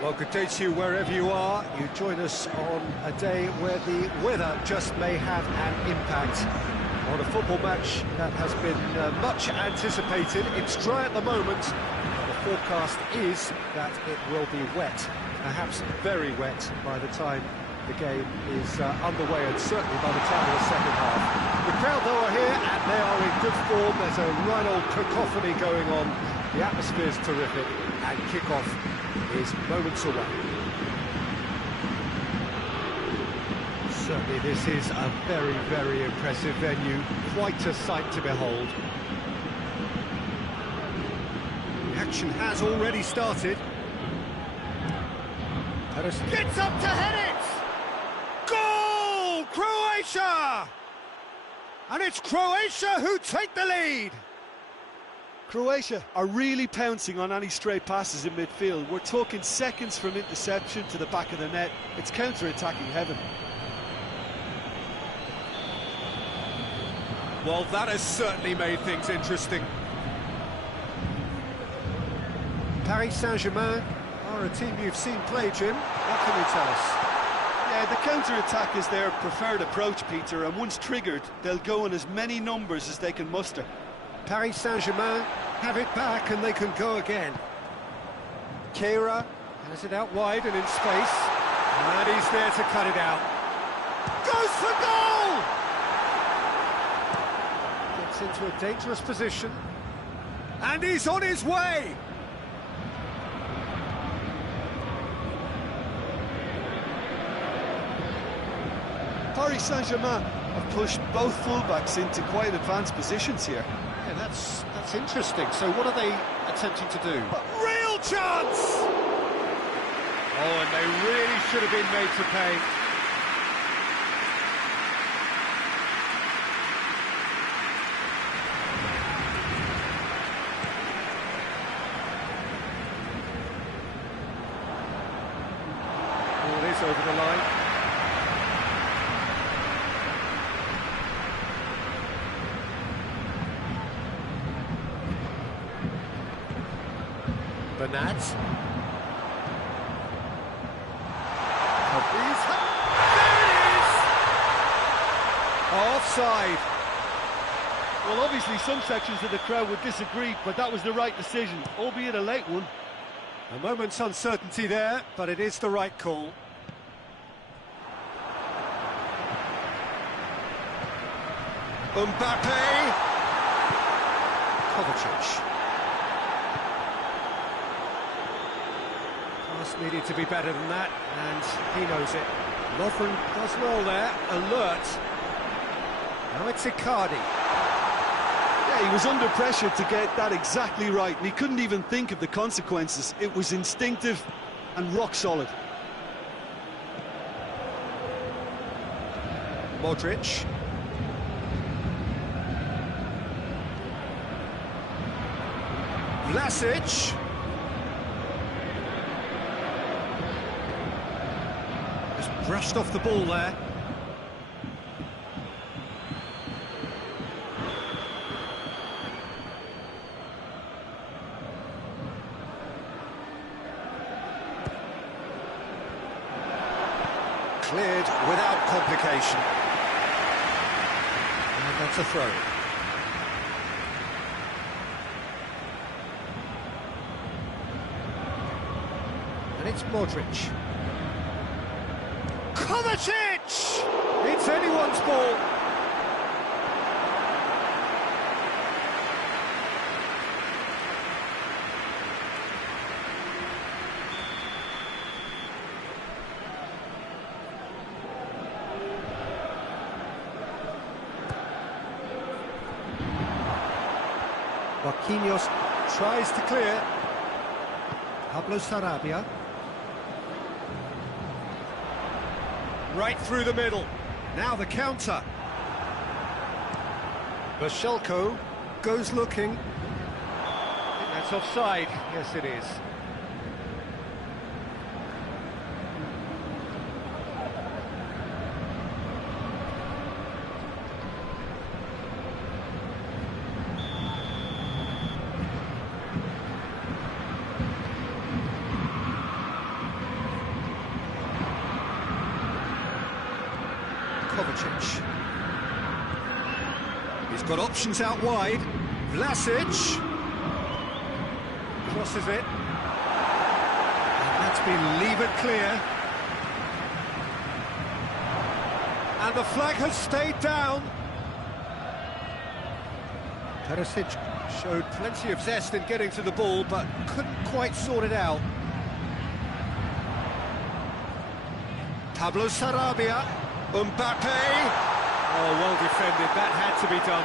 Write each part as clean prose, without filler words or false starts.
Well, good day to you wherever you are. You join us on a day where the weather just may have an impact on a football match that has been much anticipated. It's dry at the moment, but the forecast is that it will be wet, perhaps very wet by the time the game is underway, and certainly by the time of the second half. The crowd, though, are here, and they are in good form. There's a right old cacophony going on. The atmosphere's terrific, and kick-off is moments away. Certainly this is a very, very impressive venue, quite a sight to behold. The action has already started. Gets up to head it! Goal! Croatia! And it's Croatia who take the lead! Croatia are really pouncing on any stray passes in midfield. We're talking seconds from interception to the back of the net. It's counter-attacking heaven. Well, that has certainly made things interesting. Paris Saint-Germain are a team you've seen play, Jim. What can you tell us? Yeah, the counter-attack is their preferred approach, Peter, and once triggered, they'll go in as many numbers as they can muster. Paris Saint-Germain have it back and they can go again. Keira has it out wide and in space, and he's there to cut it out. Goes for goal! Gets into a dangerous position, and he's on his way! Paris Saint-Germain have pushed both fullbacks into quite advanced positions here. Yeah, that's interesting. So what are they attempting to do? Real chance! Oh, and they really should have been made to pay. Ball is over the line. Bernat. There it is! Offside. Well, obviously some sections of the crowd would disagree, but that was the right decision, albeit a late one. A moment's uncertainty there, but it is the right call. Mbappe. Kovacic. Needed to be better than that, and he knows it. Lovren does well there, alert. Now it's Icardi. Yeah, he was under pressure to get that exactly right, and he couldn't even think of the consequences. It was instinctive and rock solid. Modric. Vlasic. Brushed off the ball there. Cleared without complication. And that's a throw. And it's Modric. Kovacic! It's anyone's ball. Marquinhos tries to clear. Pablo Sarabia. Right through the middle. Now the counter. Bashelko goes looking. I think that's offside. Yes, it is. Perisic. He's got options out wide. Vlasic crosses it. And that's been levered clear. And the flag has stayed down. Perisic showed plenty of zest in getting to the ball, but couldn't quite sort it out. Pablo Sarabia, Mbappe. Oh, well defended, that had to be done.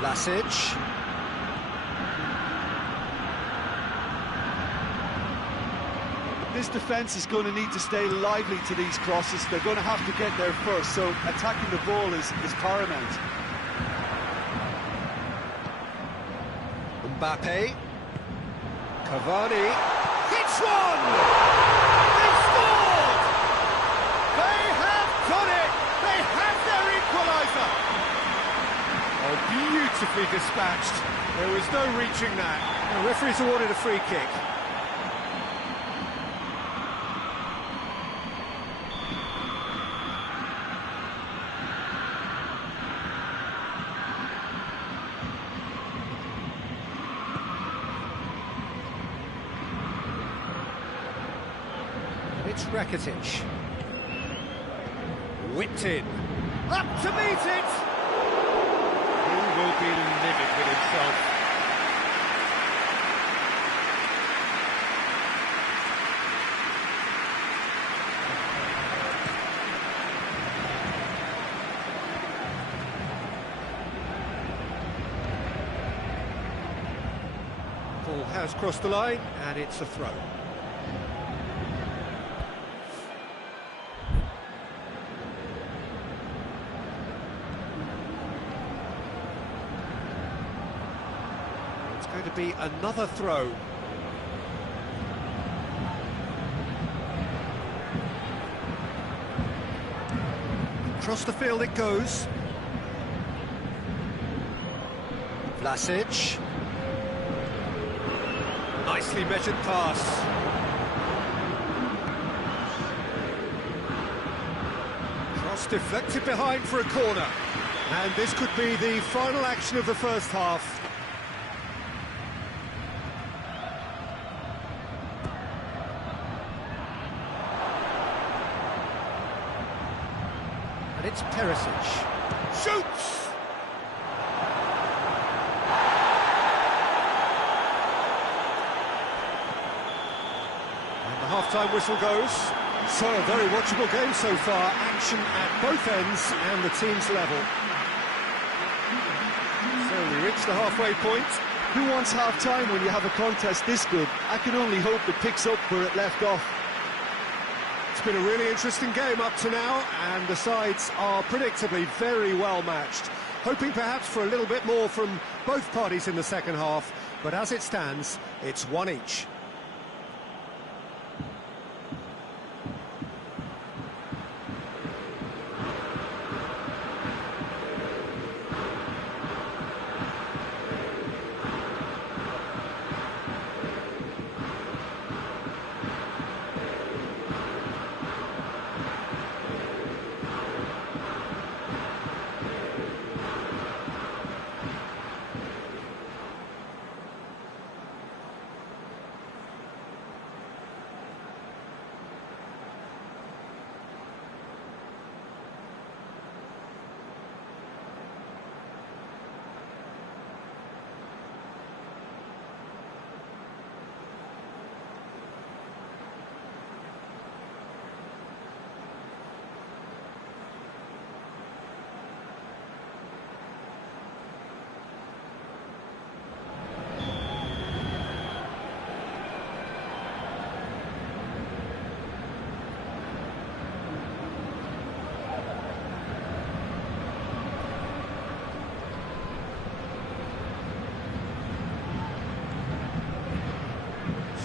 Vlasic. This defence is going to need to stay lively to these crosses. They're going to have to get there first, so attacking the ball is paramount. Mbappe. Cavani. Hits one! They've scored! They have done it! They have their equaliser! Oh, beautifully dispatched. There was no reaching that. The referee's awarded a free kick. It's Rakitic. Whipped in. Up to meet it! He will be livid with himself. Ball has crossed the line, and it's a throw. Going to be another throw. Across the field it goes. Vlasic. Nicely measured pass. Cross deflected behind for a corner. And this could be the final action of the first half. It's Perisic. Shoots! And the half-time whistle goes. So, a very watchable game so far. Action at both ends and the team's level. So, we reach the halfway point. Who wants half-time when you have a contest this good? I can only hope it picks up where it left off. It's been a really interesting game up to now, and the sides are predictably very well matched. Hoping perhaps for a little bit more from both parties in the second half, but as it stands, it's one each.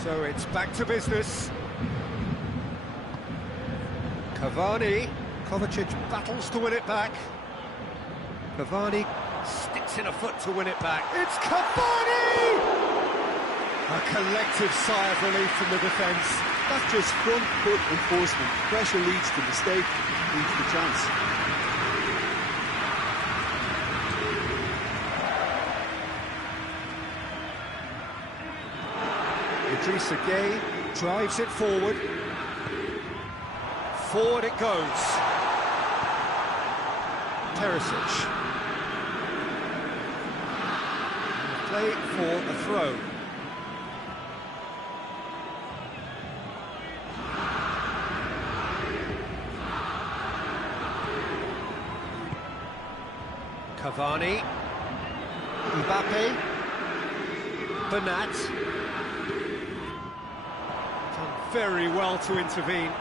So it's back to business. Cavani. Kovacic battles to win it back. Cavani sticks in a foot to win it back. It's Cavani! A collective sigh of relief from the defence. That's just front foot enforcement. Pressure leads to mistake, leads to chance. Idrissa Gueye drives it forward. Forward it goes. Perisic. Play for a throw. Cavani. Mbappe. Bernat. Done very well to intervene.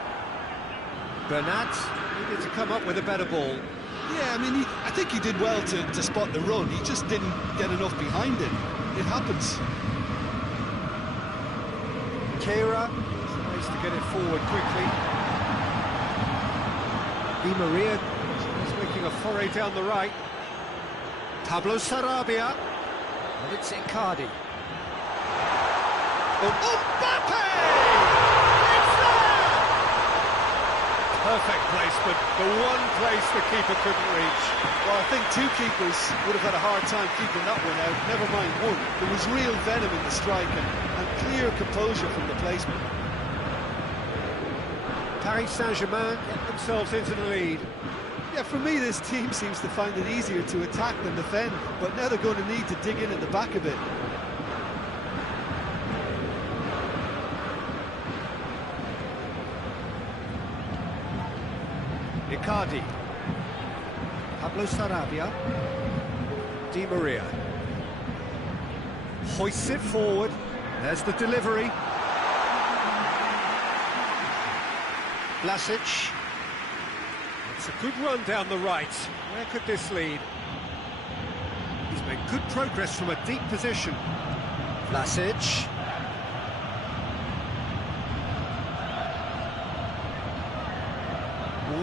Bernat needed to come up with a better ball. Yeah, I mean, I think he did well to spot the run. He just didn't get enough behind it. It happens. Keira tries to get it forward quickly. Di Maria is making a foray down the right. Pablo Sarabia. And it's Icardi. Mbappe! It's there! Perfect placement, the one place the keeper couldn't reach. Well, I think two keepers would have had a hard time keeping that one out, never mind one. There was real venom in the strike and clear composure from the placement. Paris Saint-Germain get themselves into the lead. Yeah, for me, this team seems to find it easier to attack than defend, but now they're going to need to dig in the back a bit. Icardi. Pablo Sarabia. Di Maria. Hoists it forward. There's the delivery. Vlasic. It's a good run down the right. Where could this lead? He's made good progress from a deep position. Vlasic.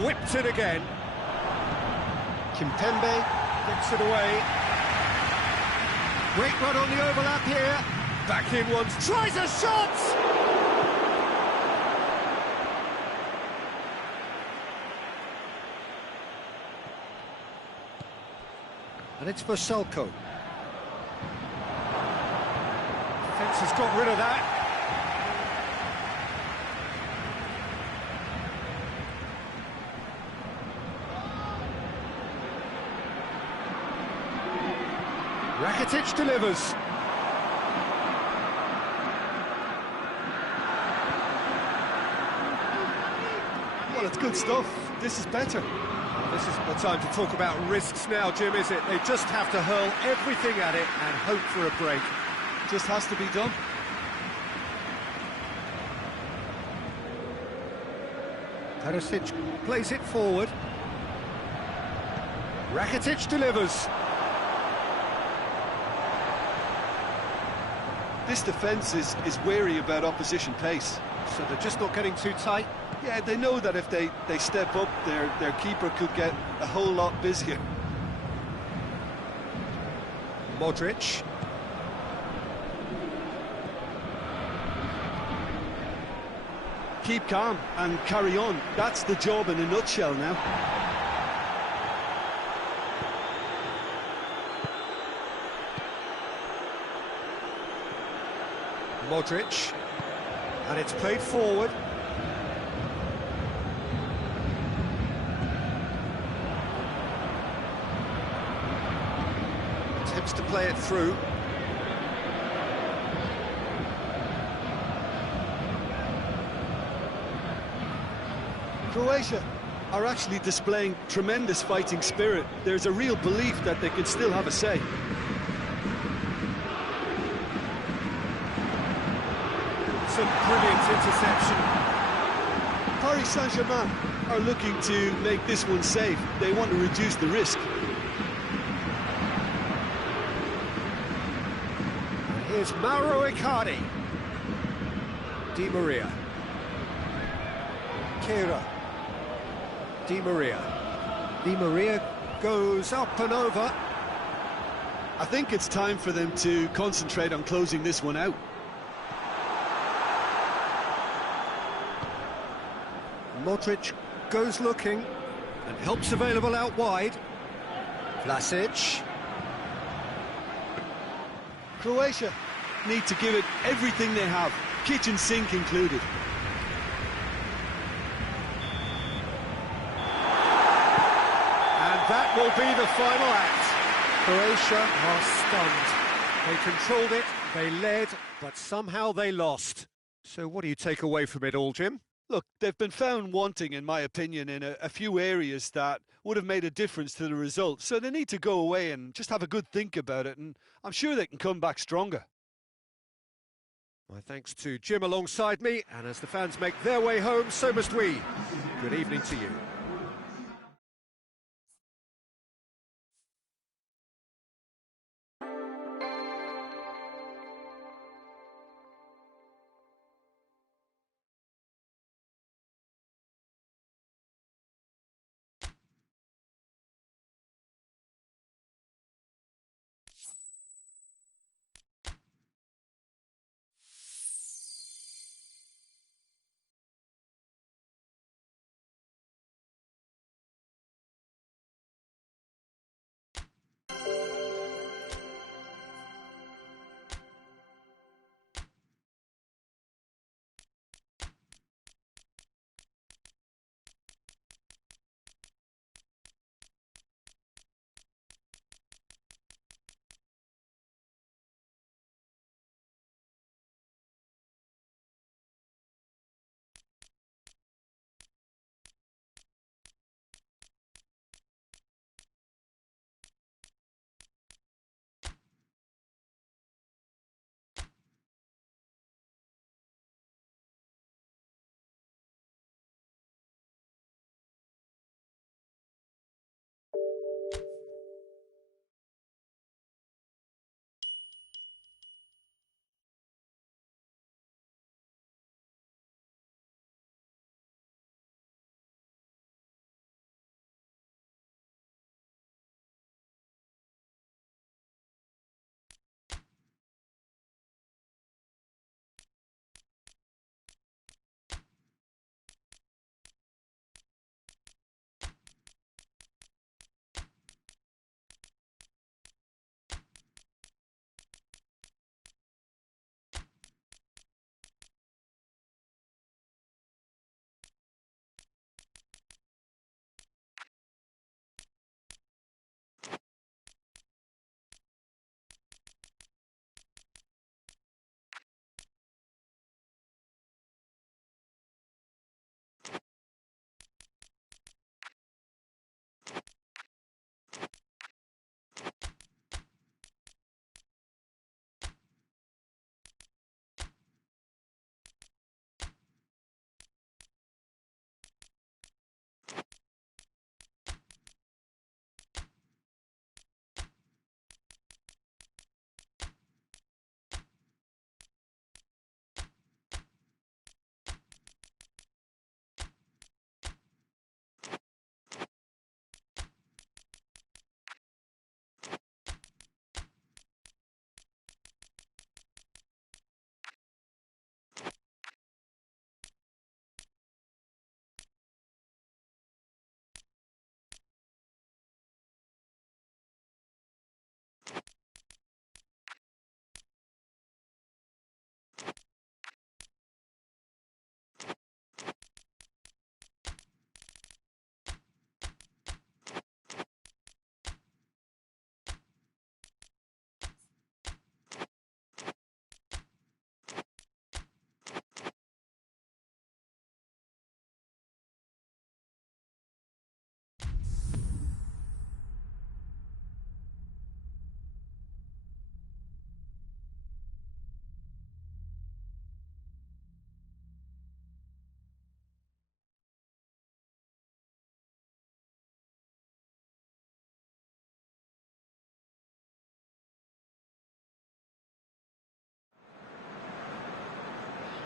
Whipped it again. Kimpembe gets it away. Great run on the overlap here. Back in once, tries a shot! And it's for Selko. Defence has got rid of that. Rakitic delivers. Well, it's good stuff. This is better. This isn't the time to talk about risks now, Jim, is it? They just have to hurl everything at it and hope for a break. Just has to be done. Perisic plays it forward. Rakitic delivers. This defence is wary about opposition pace. So they're just not getting too tight? Yeah, they know that if they step up, their keeper could get a whole lot busier. Modric. Keep calm and carry on. That's the job in a nutshell now. Modric. And it's played forward. Attempts to play it through. Croatia are actually displaying tremendous fighting spirit. There's a real belief that they can still have a say. It's a brilliant interception. Paris Saint-Germain are looking to make this one safe. They want to reduce the risk. Here's Mauro Icardi. Di Maria. Keira. Di Maria. Di Maria goes up and over. I think it's time for them to concentrate on closing this one out. Modric goes looking and help's available out wide. Vlasic. Croatia need to give it everything they have, kitchen sink included. And that will be the final act. Croatia are stunned. They controlled it, they led, but somehow they lost. So what do you take away from it all, Jim? Look, they've been found wanting, in my opinion, in a few areas that would have made a difference to the result. So they need to go away and just have a good think about it, and I'm sure they can come back stronger. My thanks to Jim alongside me, and as the fans make their way home, so must we. Good evening to you.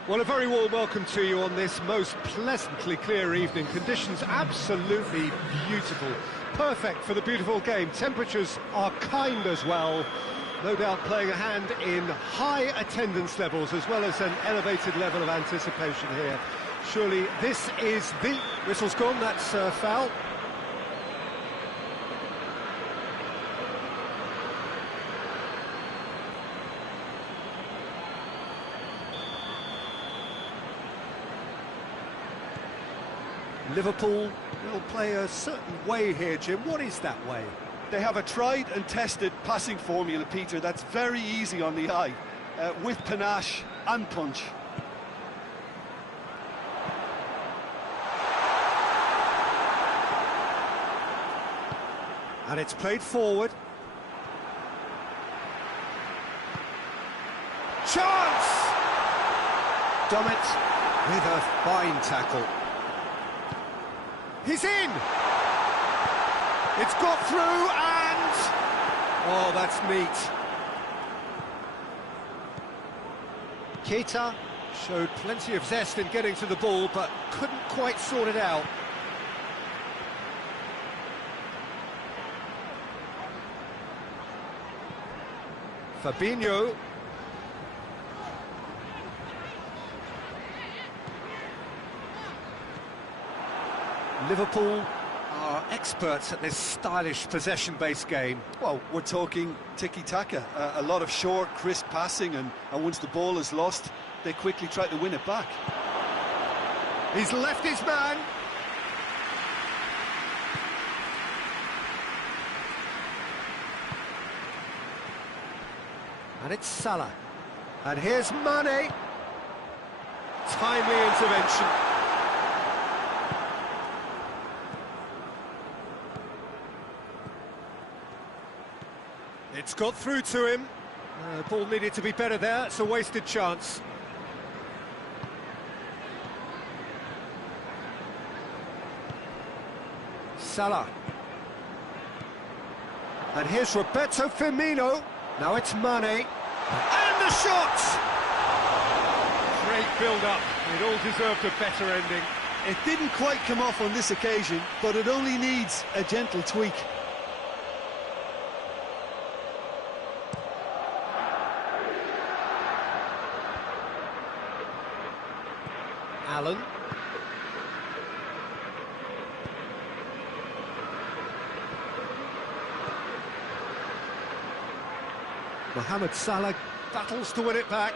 Well, a very warm welcome to you on this most pleasantly clear evening. Conditions absolutely beautiful. Perfect for the beautiful game. Temperatures are kind as well. No doubt playing a hand in high attendance levels as well as an elevated level of anticipation here. Surely this is the... Whistle's gone, that's foul. Liverpool will play a certain way here, Jim. What is that way? They have a tried and tested passing formula, Peter, that's very easy on the eye, with panache and punch. And it's played forward. Chance! Dummett with a fine tackle. He's in! It's got through and... Oh, that's neat. Keita showed plenty of zest in getting to the ball, but couldn't quite sort it out. Fabinho. Liverpool are experts at this stylish possession-based game. Well, we're talking tiki-taka, a lot of short, crisp passing, and once the ball is lost, they quickly try to win it back. He's left his man. And it's Salah. And here's Mane. Timely intervention. It's got through to him. Ball needed to be better there. It's a wasted chance. Salah. And here's Roberto Firmino. Now it's Mane. And the shot! Great build-up. It all deserved a better ending. It didn't quite come off on this occasion, but it only needs a gentle tweak. Allen. Mohamed Salah battles to win it back.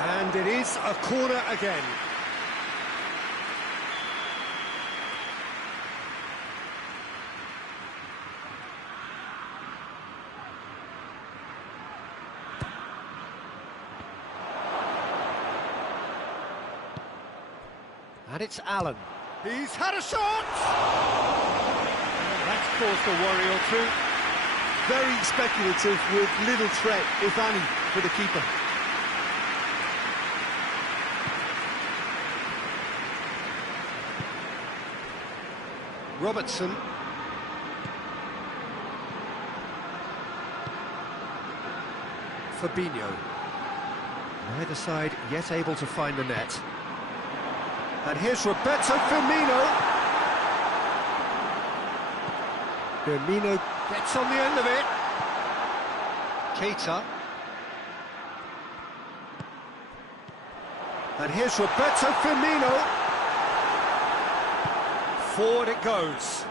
And it is a corner again. And it's Allen. He's had a shot! That's caused a worry or two. Very speculative with little threat, if any, for the keeper. Robertson. Fabinho. Neither side yet able to find the net. And here's Roberto Firmino. Firmino gets on the end of it. Keita. And here's Roberto Firmino. Forward it goes.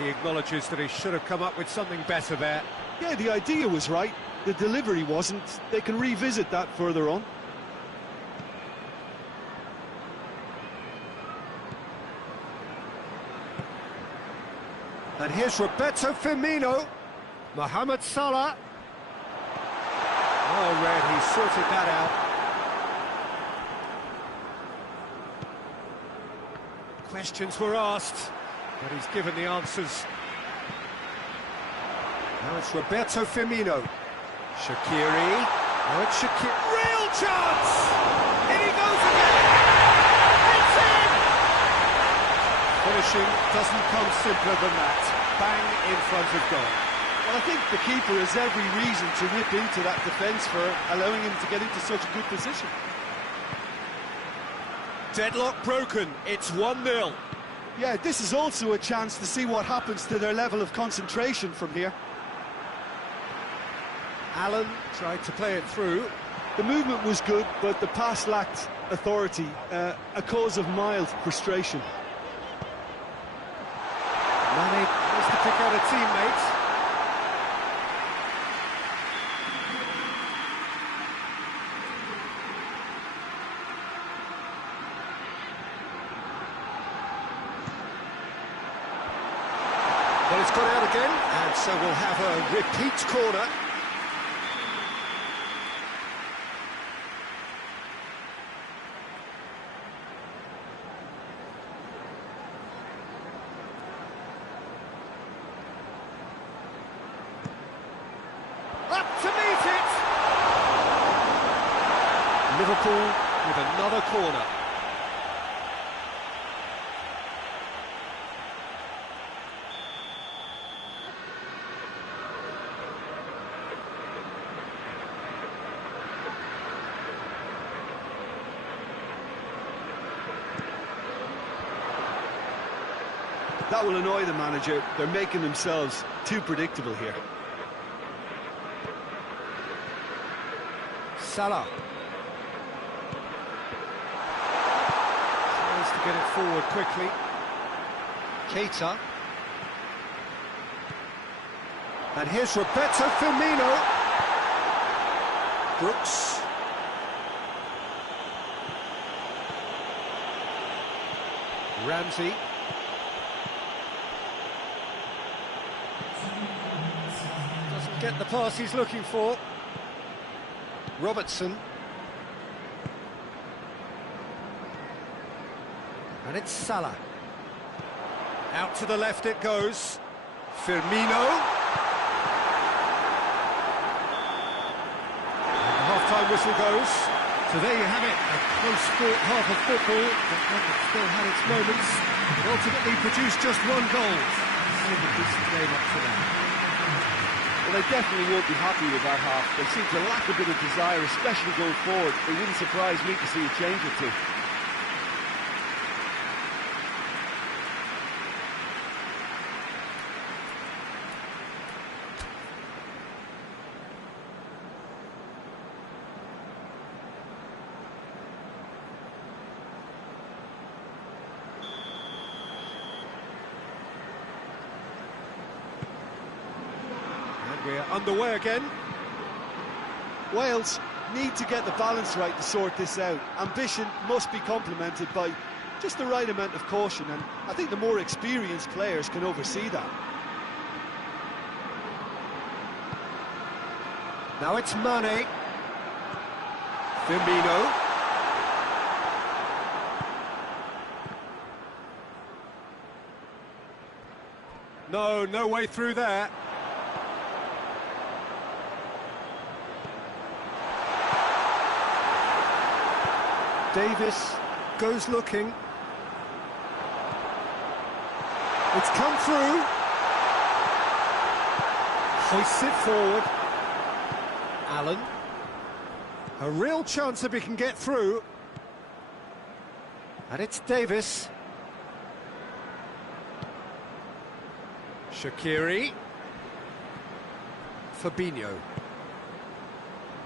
He acknowledges that he should have come up with something better there. Yeah, the idea was right. The delivery wasn't. They can revisit that further on. And here's Roberto Firmino. Mohamed Salah. Oh, Red, he sorted that out. Questions were asked, but he's given the answers. Now it's Roberto Firmino. Shaqiri. Oh, it's Shakir. Real chance! In he goes again! It's in! Finishing doesn't come simpler than that. Bang in front of goal. Well, I think the keeper has every reason to rip into that defence for allowing him to get into such a good position. Deadlock broken, it's 1-0. Yeah, this is also a chance to see what happens to their level of concentration from here. Allen tried to play it through. The movement was good, but the pass lacked authority, a cause of mild frustration. Mane wants to pick out a teammate. Well, it's got out again, and so we'll have a repeat corner. Up to meet it! Liverpool with another corner. That will annoy the manager. They're making themselves too predictable here. Salah. Tries to get it forward quickly. Keita. And here's Roberto Firmino. Brooks. Ramsey. Doesn't get the pass he's looking for. Robertson. And it's Salah. Out to the left it goes. Firmino. And the half-time whistle goes. So there you have it, a close-fought half of football, but one that still had its moments. It ultimately produced just one goal. Still a decent game up to that. Well, they definitely won't be happy with that half. They seem to lack a bit of desire, especially going forward. It wouldn't surprise me to see a change or two. We're underway again. Wales need to get the balance right to sort this out. Ambition must be complemented by just the right amount of caution, and I think the more experienced players can oversee that. Now it's Mane. Firmino. No way through there. Davis goes looking. It's come through. Hoists it forward. Allen. A real chance if he can get through. And it's Davis. Shaqiri. Fabinho.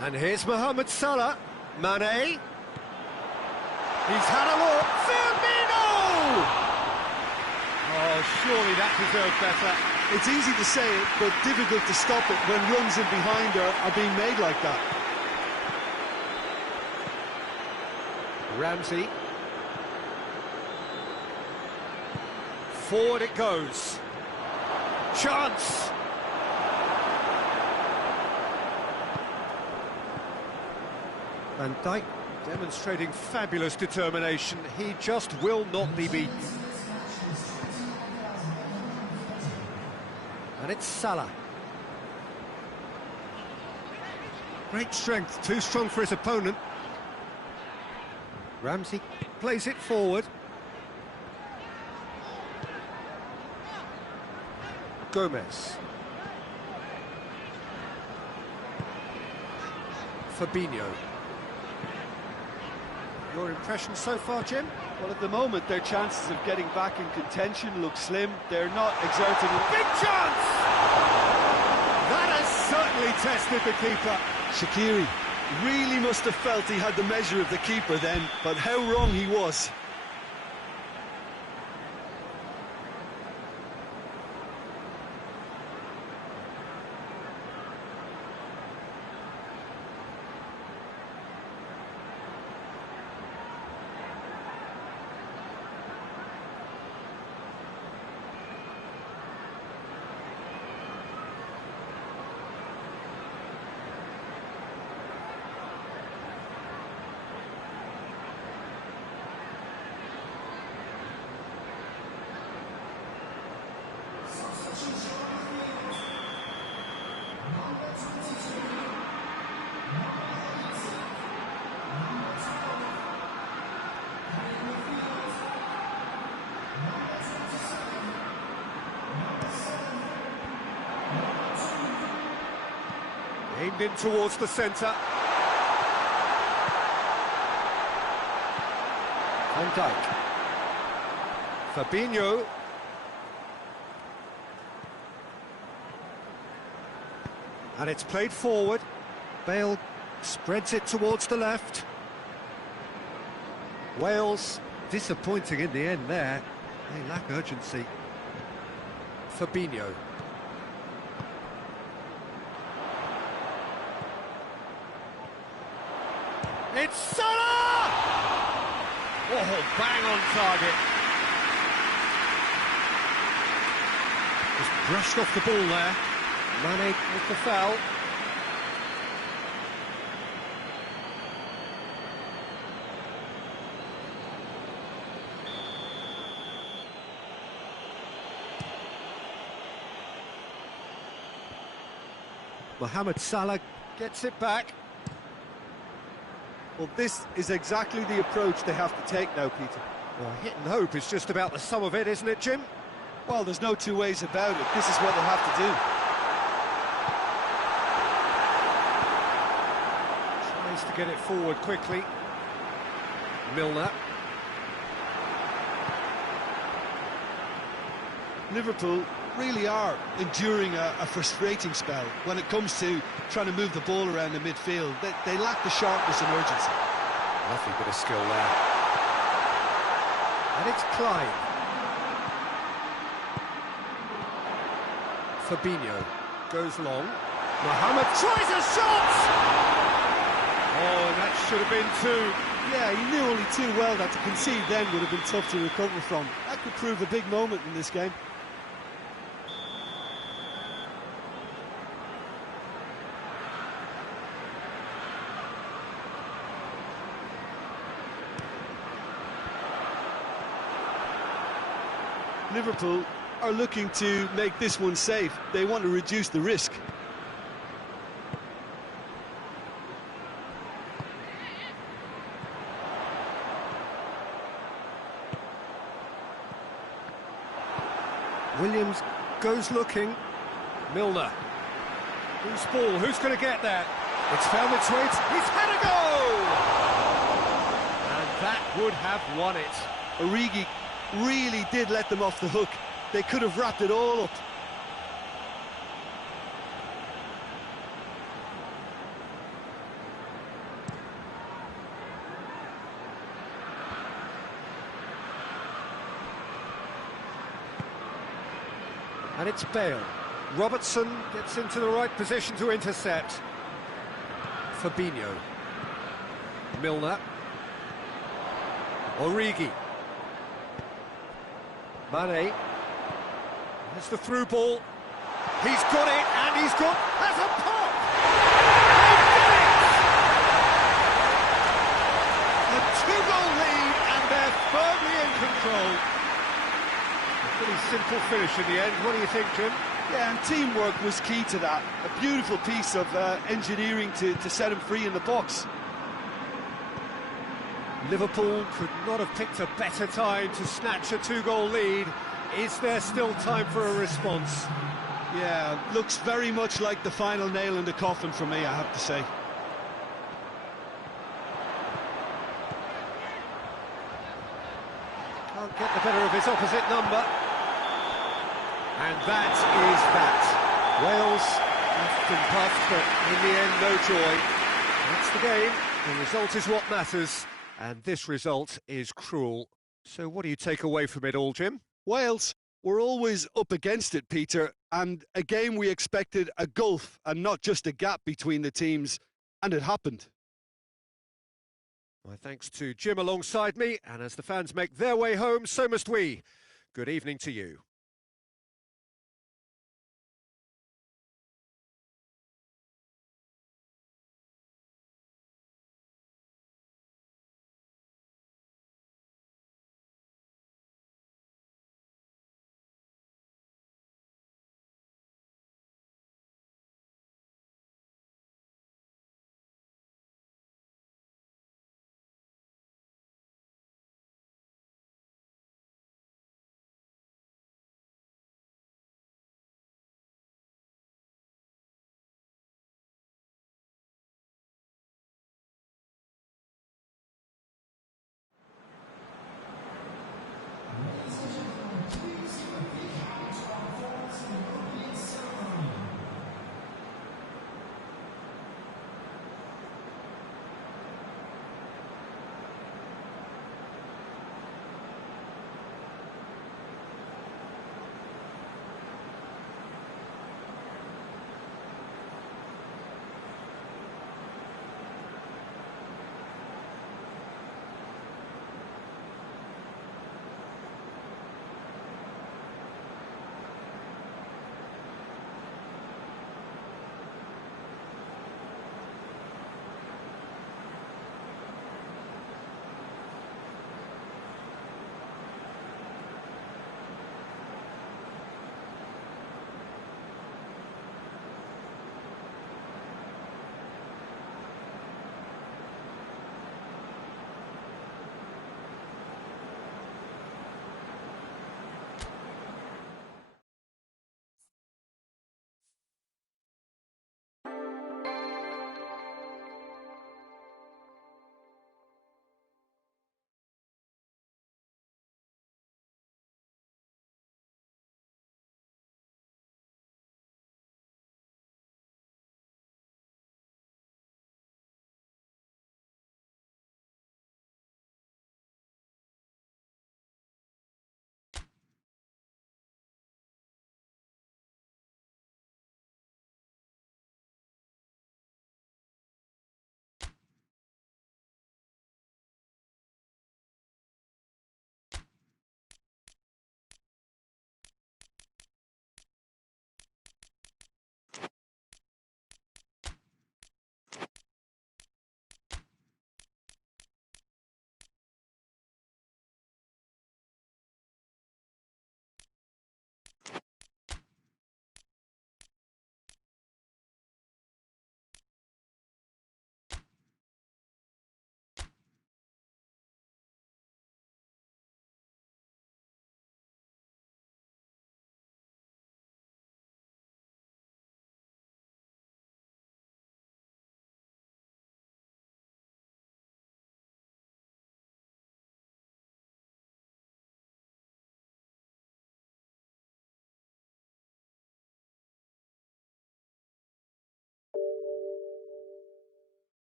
And here's Mohamed Salah. Mane. He's had a look. Firmino! Oh, surely that deserved better. It's easy to say it, but difficult to stop it when runs in behind are being made like that. Ramsey. Forward it goes. Chance! Van Dijk demonstrating fabulous determination. He just will not be beaten. And it's Salah. Great strength, too strong for his opponent. Ramsey plays it forward. Gomez. Fabinho. Your impression so far, Jim? Well, at the moment, their chances of getting back in contention look slim. They're not exerting a big chance! That has certainly tested the keeper. Shaqiri really must have felt he had the measure of the keeper then, but how wrong he was. Aimed in towards the centre. Van Dijk. Fabinho. And it's played forward. Bale spreads it towards the left. Wales disappointing in the end there. They lack urgency. Fabinho. It's Salah! Oh, bang on target. Just brushed off the ball there. Mane with the foul. Mohamed Salah gets it back. Well, this is exactly the approach they have to take now, Peter. Well, hit and hope is just about the sum of it, isn't it, Jim? Well, there's no two ways about it. This is what they'll have to do. Tries to get it forward quickly. Milner. Liverpool really are enduring a frustrating spell when it comes to trying to move the ball around the midfield. They lack the sharpness and urgency. Lovely bit of skill there. And it's Klein. Fabinho goes long. Mohamed tries a shot! Oh, and that should have been two. Yeah, he knew only too well that to concede then would have been tough to recover from. That could prove a big moment in this game. Liverpool are looking to make this one safe. They want to reduce the risk. Williams goes looking. Milner. Who's ball? Who's going to get that? It's found its way. He's had a goal! And that would have won it. Origi really did let them off the hook. They could have wrapped it all up. And it's Bale. Robertson gets into the right position to intercept. Fabinho. Milner. Origi. Mane. There's the through ball. He's got it, and he's got... That's a pop! A two-goal lead, and they're firmly in control. A pretty simple finish in the end. What do you think, Jim? Yeah, and teamwork was key to that. A beautiful piece of engineering to set him free in the box. Liverpool could not have picked a better time to snatch a two-goal lead. Is there still time for a response? Yeah, looks very much like the final nail in the coffin for me, I have to say. Can't get the better of his opposite number. And that is that. Wales puffed and puffed, but in the end, no joy. That's the game. The result is what matters, and this result is cruel. So what do you take away from it all, Jim? Wales were always up against it, Peter, and a game we expected a gulf and not just a gap between the teams, and it happened. My thanks to Jim alongside me, and as the fans make their way home, so must we. Good evening to you.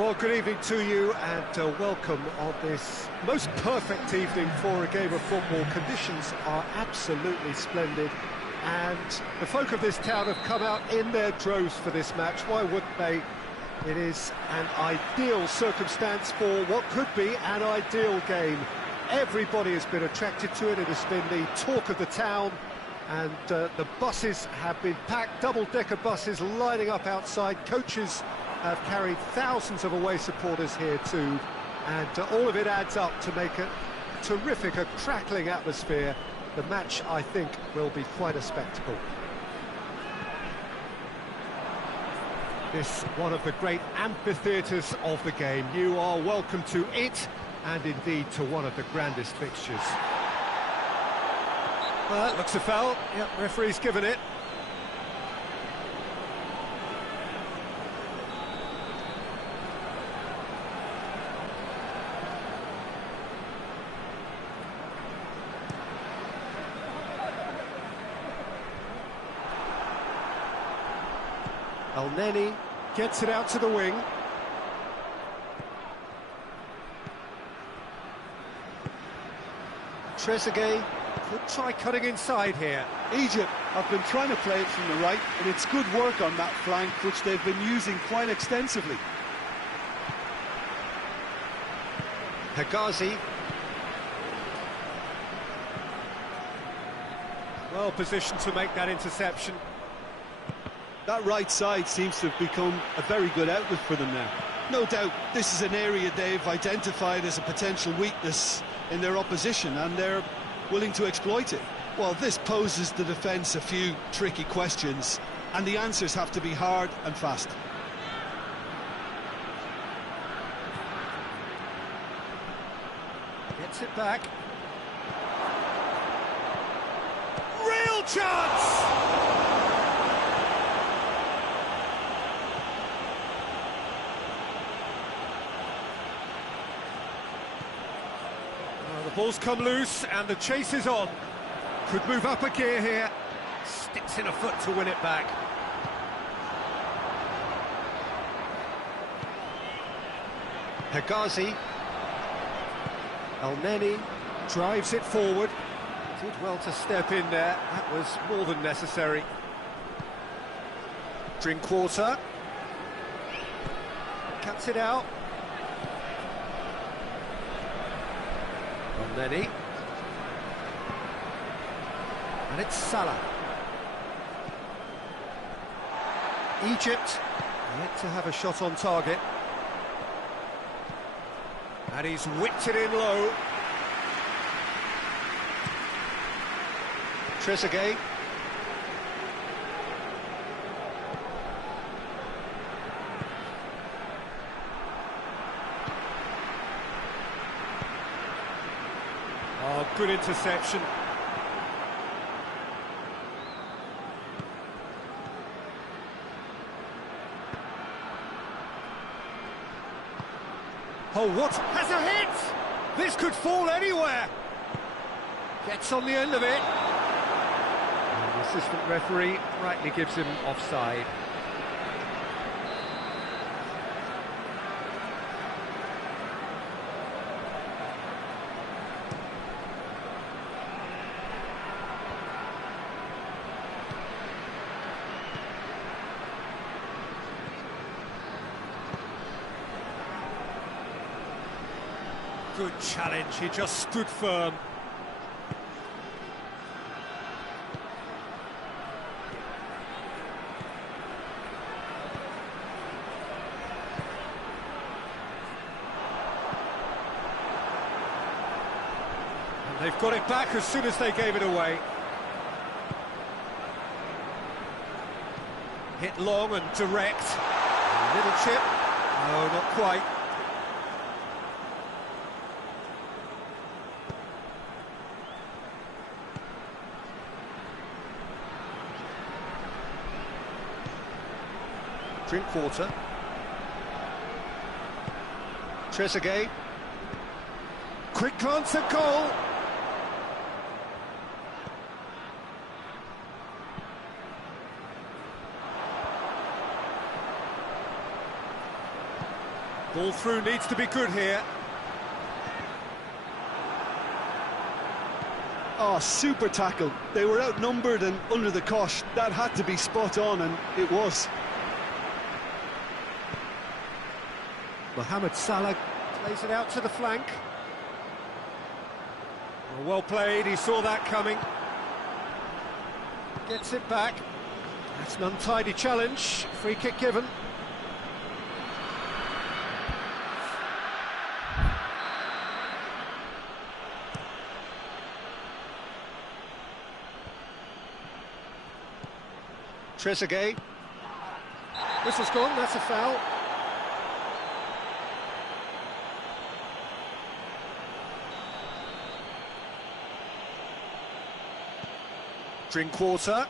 Well, good evening to you and welcome on this most perfect evening for a game of football. Conditions are absolutely splendid and the folk of this town have come out in their droves for this match. Why wouldn't they? It is an ideal circumstance for what could be an ideal game. Everybody has been attracted to it. It has been the talk of the town and the buses have been packed, double-decker buses lining up outside. Coaches have carried thousands of away supporters here too, and all of it adds up to make a terrific, a crackling atmosphere. The match, I think, will be quite a spectacle. This one of the great amphitheatres of the game. You are welcome to it, and indeed to one of the grandest fixtures. Well, that looks a foul. Yep, referee's given it. El-Neni gets it out to the wing. Trezeguet could try cutting inside here. Egypt have been trying to play it from the right, and it's good work on that flank, which they've been using quite extensively. Hegazi. Well positioned to make that interception. That right side seems to have become a very good outlet for them now. No doubt this is an area they've identified as a potential weakness in their opposition, and they're willing to exploit it. Well, this poses the defence a few tricky questions, and the answers have to be hard and fast. Gets it back. Real chance! The ball's come loose and the chase is on. Could move up a gear here. Sticks in a foot to win it back. Hegazi. El-Neni drives it forward. Did well to step in there. That was more than necessary. Drinkwater. Cuts it out. El-Neni. And it's Salah. Egypt yet to have a shot on target. And he's whipped it in low. Trezeguet. Oh, good interception. Oh, what? Has a hit! This could fall anywhere! Gets on the end of it. And the assistant referee rightly gives him offside. Good challenge, he just stood firm. And they've got it back as soon as they gave it away. Hit long and direct. A little chip. No, not quite. Drinkwater. Trezeguet. Quick glance at goal. Ball through needs to be good here. Oh, super tackle. They were outnumbered and under the cosh. That had to be spot on, and it was. Mohamed Salah plays it out to the flank. Well played, he saw that coming. Gets it back. That's an untidy challenge. Free kick given. Trezeguet. Whistle's gone, that's a foul. Drinkwater.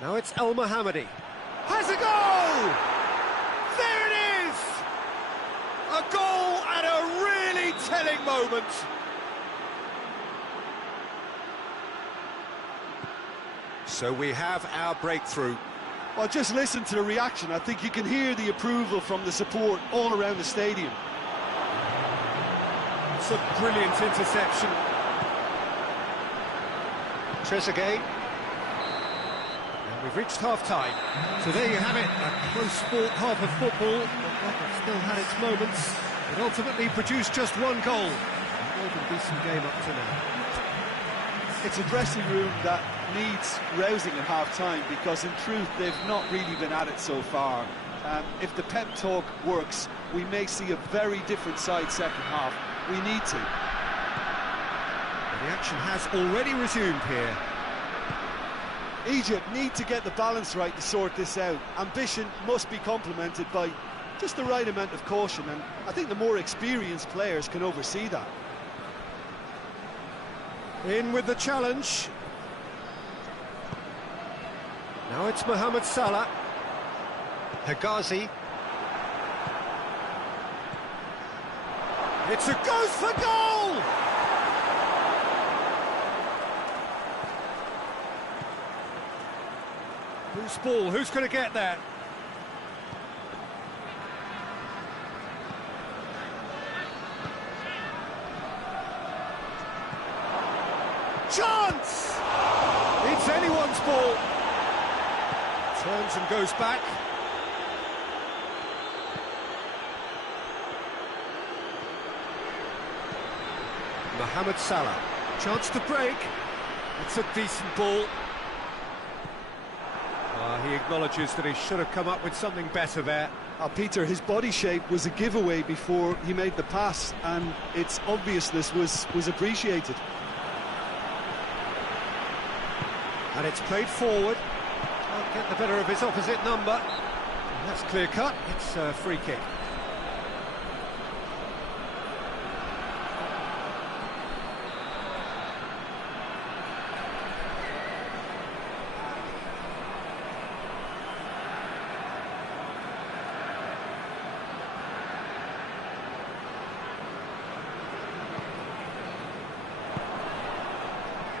Now it's El Mohammadi. Has a goal! There it is! A goal at a really telling moment. So we have our breakthrough. Well, just listen to the reaction. I think you can hear the approval from the support all around the stadium. It's a brilliant interception. Trezeguet. And we've reached half-time. So there you have it, a close-fought half of football, but it still had its moments. It ultimately produced just one goal. A decent game up to now. It's a dressing room that needs rousing at half-time, because in truth they've not really been at it so far. If the pep talk works, we may see a very different side second half. We need to. The action has already resumed here. Egypt need to get the balance right to sort this out. Ambition must be complemented by just the right amount of caution, and I think the more experienced players can oversee that. In with the challenge. Now it's Mohamed Salah. Hegazi. It's a goes for goal! Loose ball, who's going to get that? Chance! It's anyone's ball. Turns and goes back. Mohamed Salah. Chance to break. It's a decent ball. He acknowledges that he should have come up with something better there. Peter, his body shape was a giveaway before he made the pass, and its obviousness was appreciated. And it's played forward. Can't get the better of his opposite number. And that's clear cut. It's a free kick.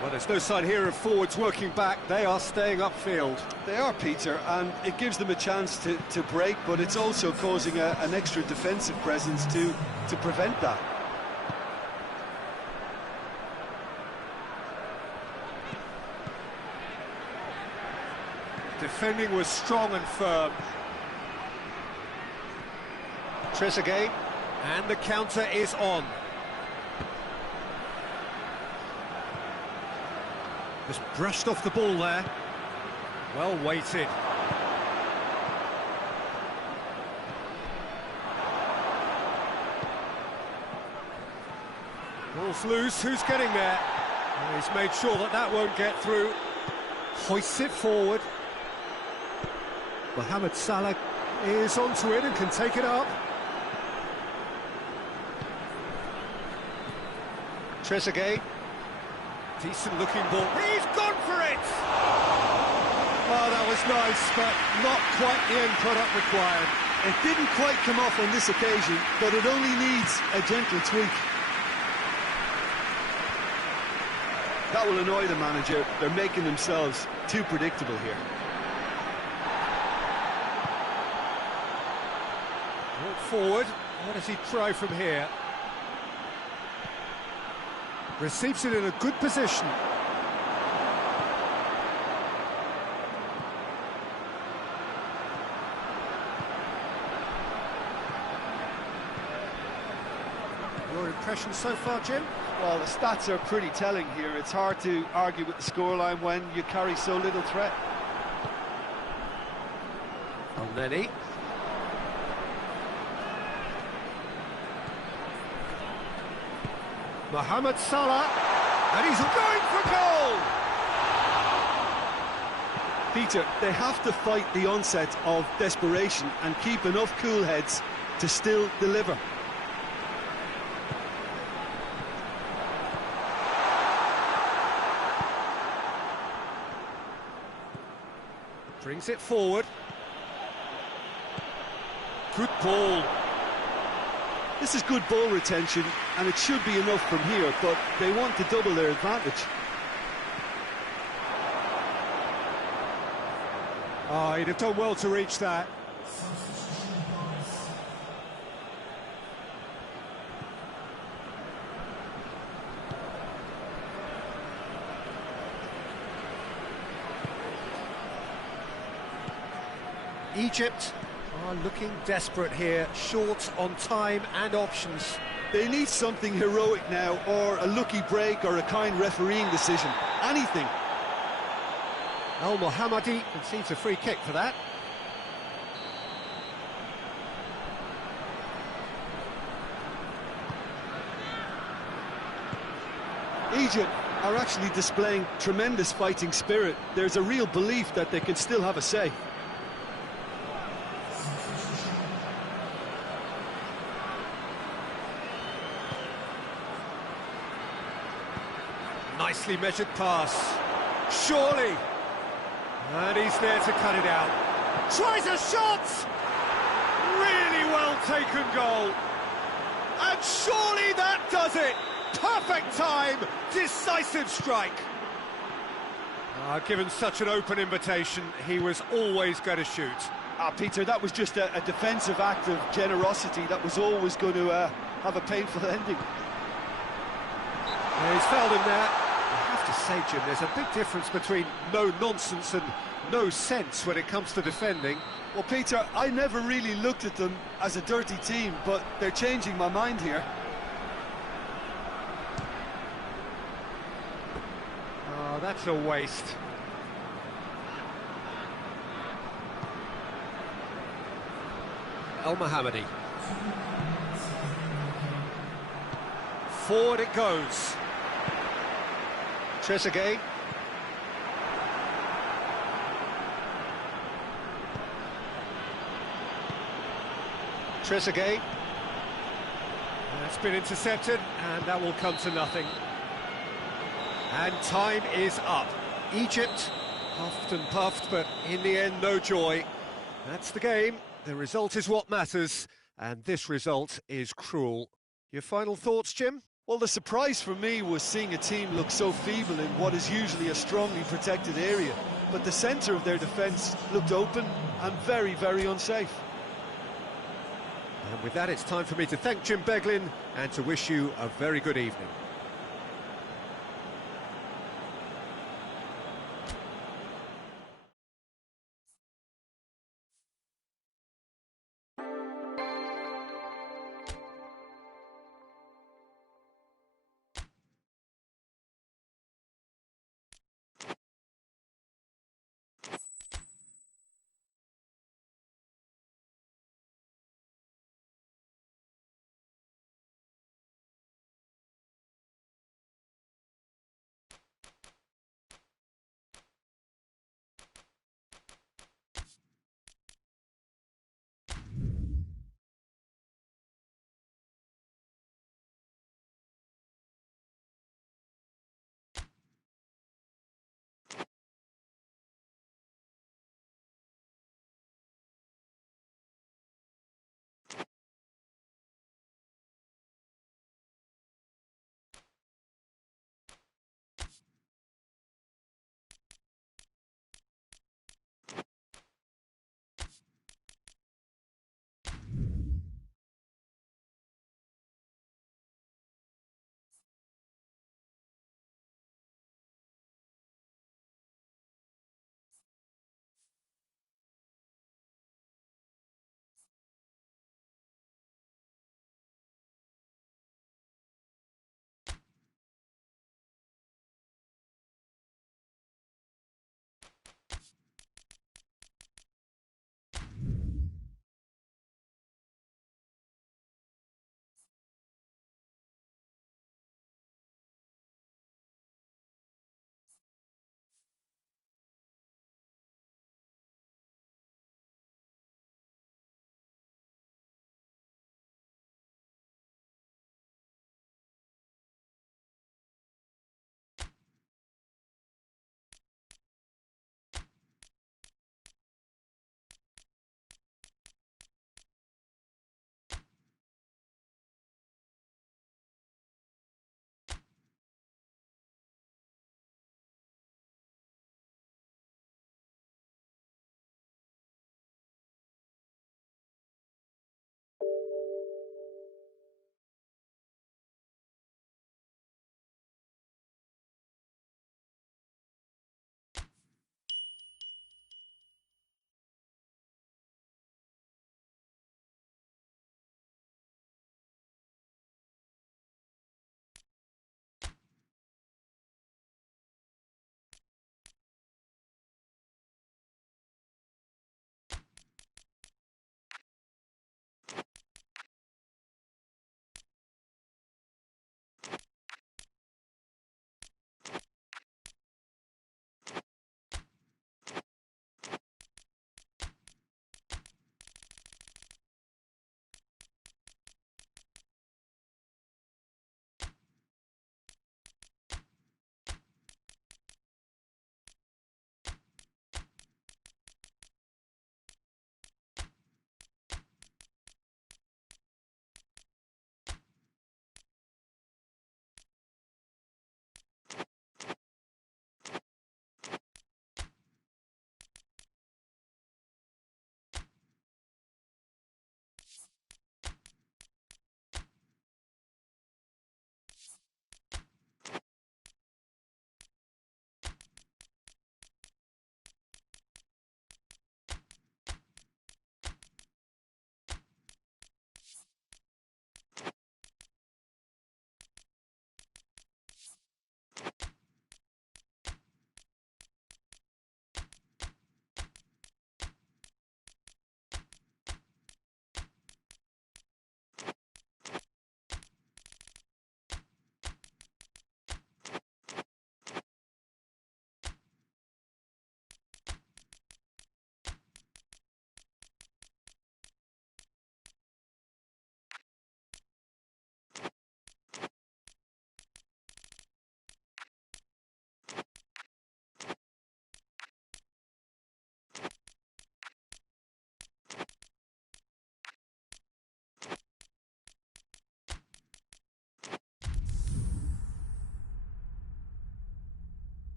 Well, there's no sign here of forwards working back. They are staying upfield. They are, Peter, and it gives them a chance to break, but it's also causing an extra defensive presence to prevent that. Defending was strong and firm. Trezeguet, and the counter is on. Just brushed off the ball there. Well weighted. Ball's loose, who's getting there? Well, he's made sure that that won't get through. Hoists it forward. Mohamed Salah is onto it and can take it up. Trezeguet. Decent looking ball. He's gone for it! Oh, that was nice, but not quite the end product required. It didn't quite come off on this occasion, but it only needs a gentle tweak. That will annoy the manager. They're making themselves too predictable here. Brought forward. What does he try from here? Receives it in a good position. Your impression so far, Jim? Well, the stats are pretty telling here. It's hard to argue with the scoreline when you carry so little threat. Lenny. Mohamed Salah, and he's going for goal! Peter, they have to fight the onset of desperation and keep enough cool heads to still deliver. Brings it forward. Good ball. This is good ball retention, and it should be enough from here, but they want to double their advantage. Oh, he'd have done well to reach that. Egypt are looking desperate here, short on time and options. They need something heroic now, or a lucky break, or a kind refereeing decision. Anything. Al Mohammadi concedes a free kick for that. Egypt are actually displaying tremendous fighting spirit. There's a real belief that they can still have a say. Nicely measured pass. Surely. And he's there to cut it out. Tries a shot! Really well taken goal. And surely that does it. Perfect time, decisive strike. Given such an open invitation, he was always going to shoot. Peter, that was just a defensive act of generosity that was always going to have a painful ending. Yeah, he's fouled him there. I have to say, Jim, there's a big difference between no nonsense and no sense when it comes to defending. Well, Peter, I never really looked at them as a dirty team, but they're changing my mind here. Oh, that's a waste. El Mohammadi. Forward it goes. Trezeguet. Trezeguet. That's been intercepted, and that will come to nothing. And time is up. Egypt puffed and puffed, but in the end, no joy. That's the game. The result is what matters, and this result is cruel. Your final thoughts, Jim? Well, the surprise for me was seeing a team look so feeble in what is usually a strongly protected area. But the centre of their defence looked open and very, very unsafe. And with that, it's time for me to thank Jim Beglin and to wish you a very good evening.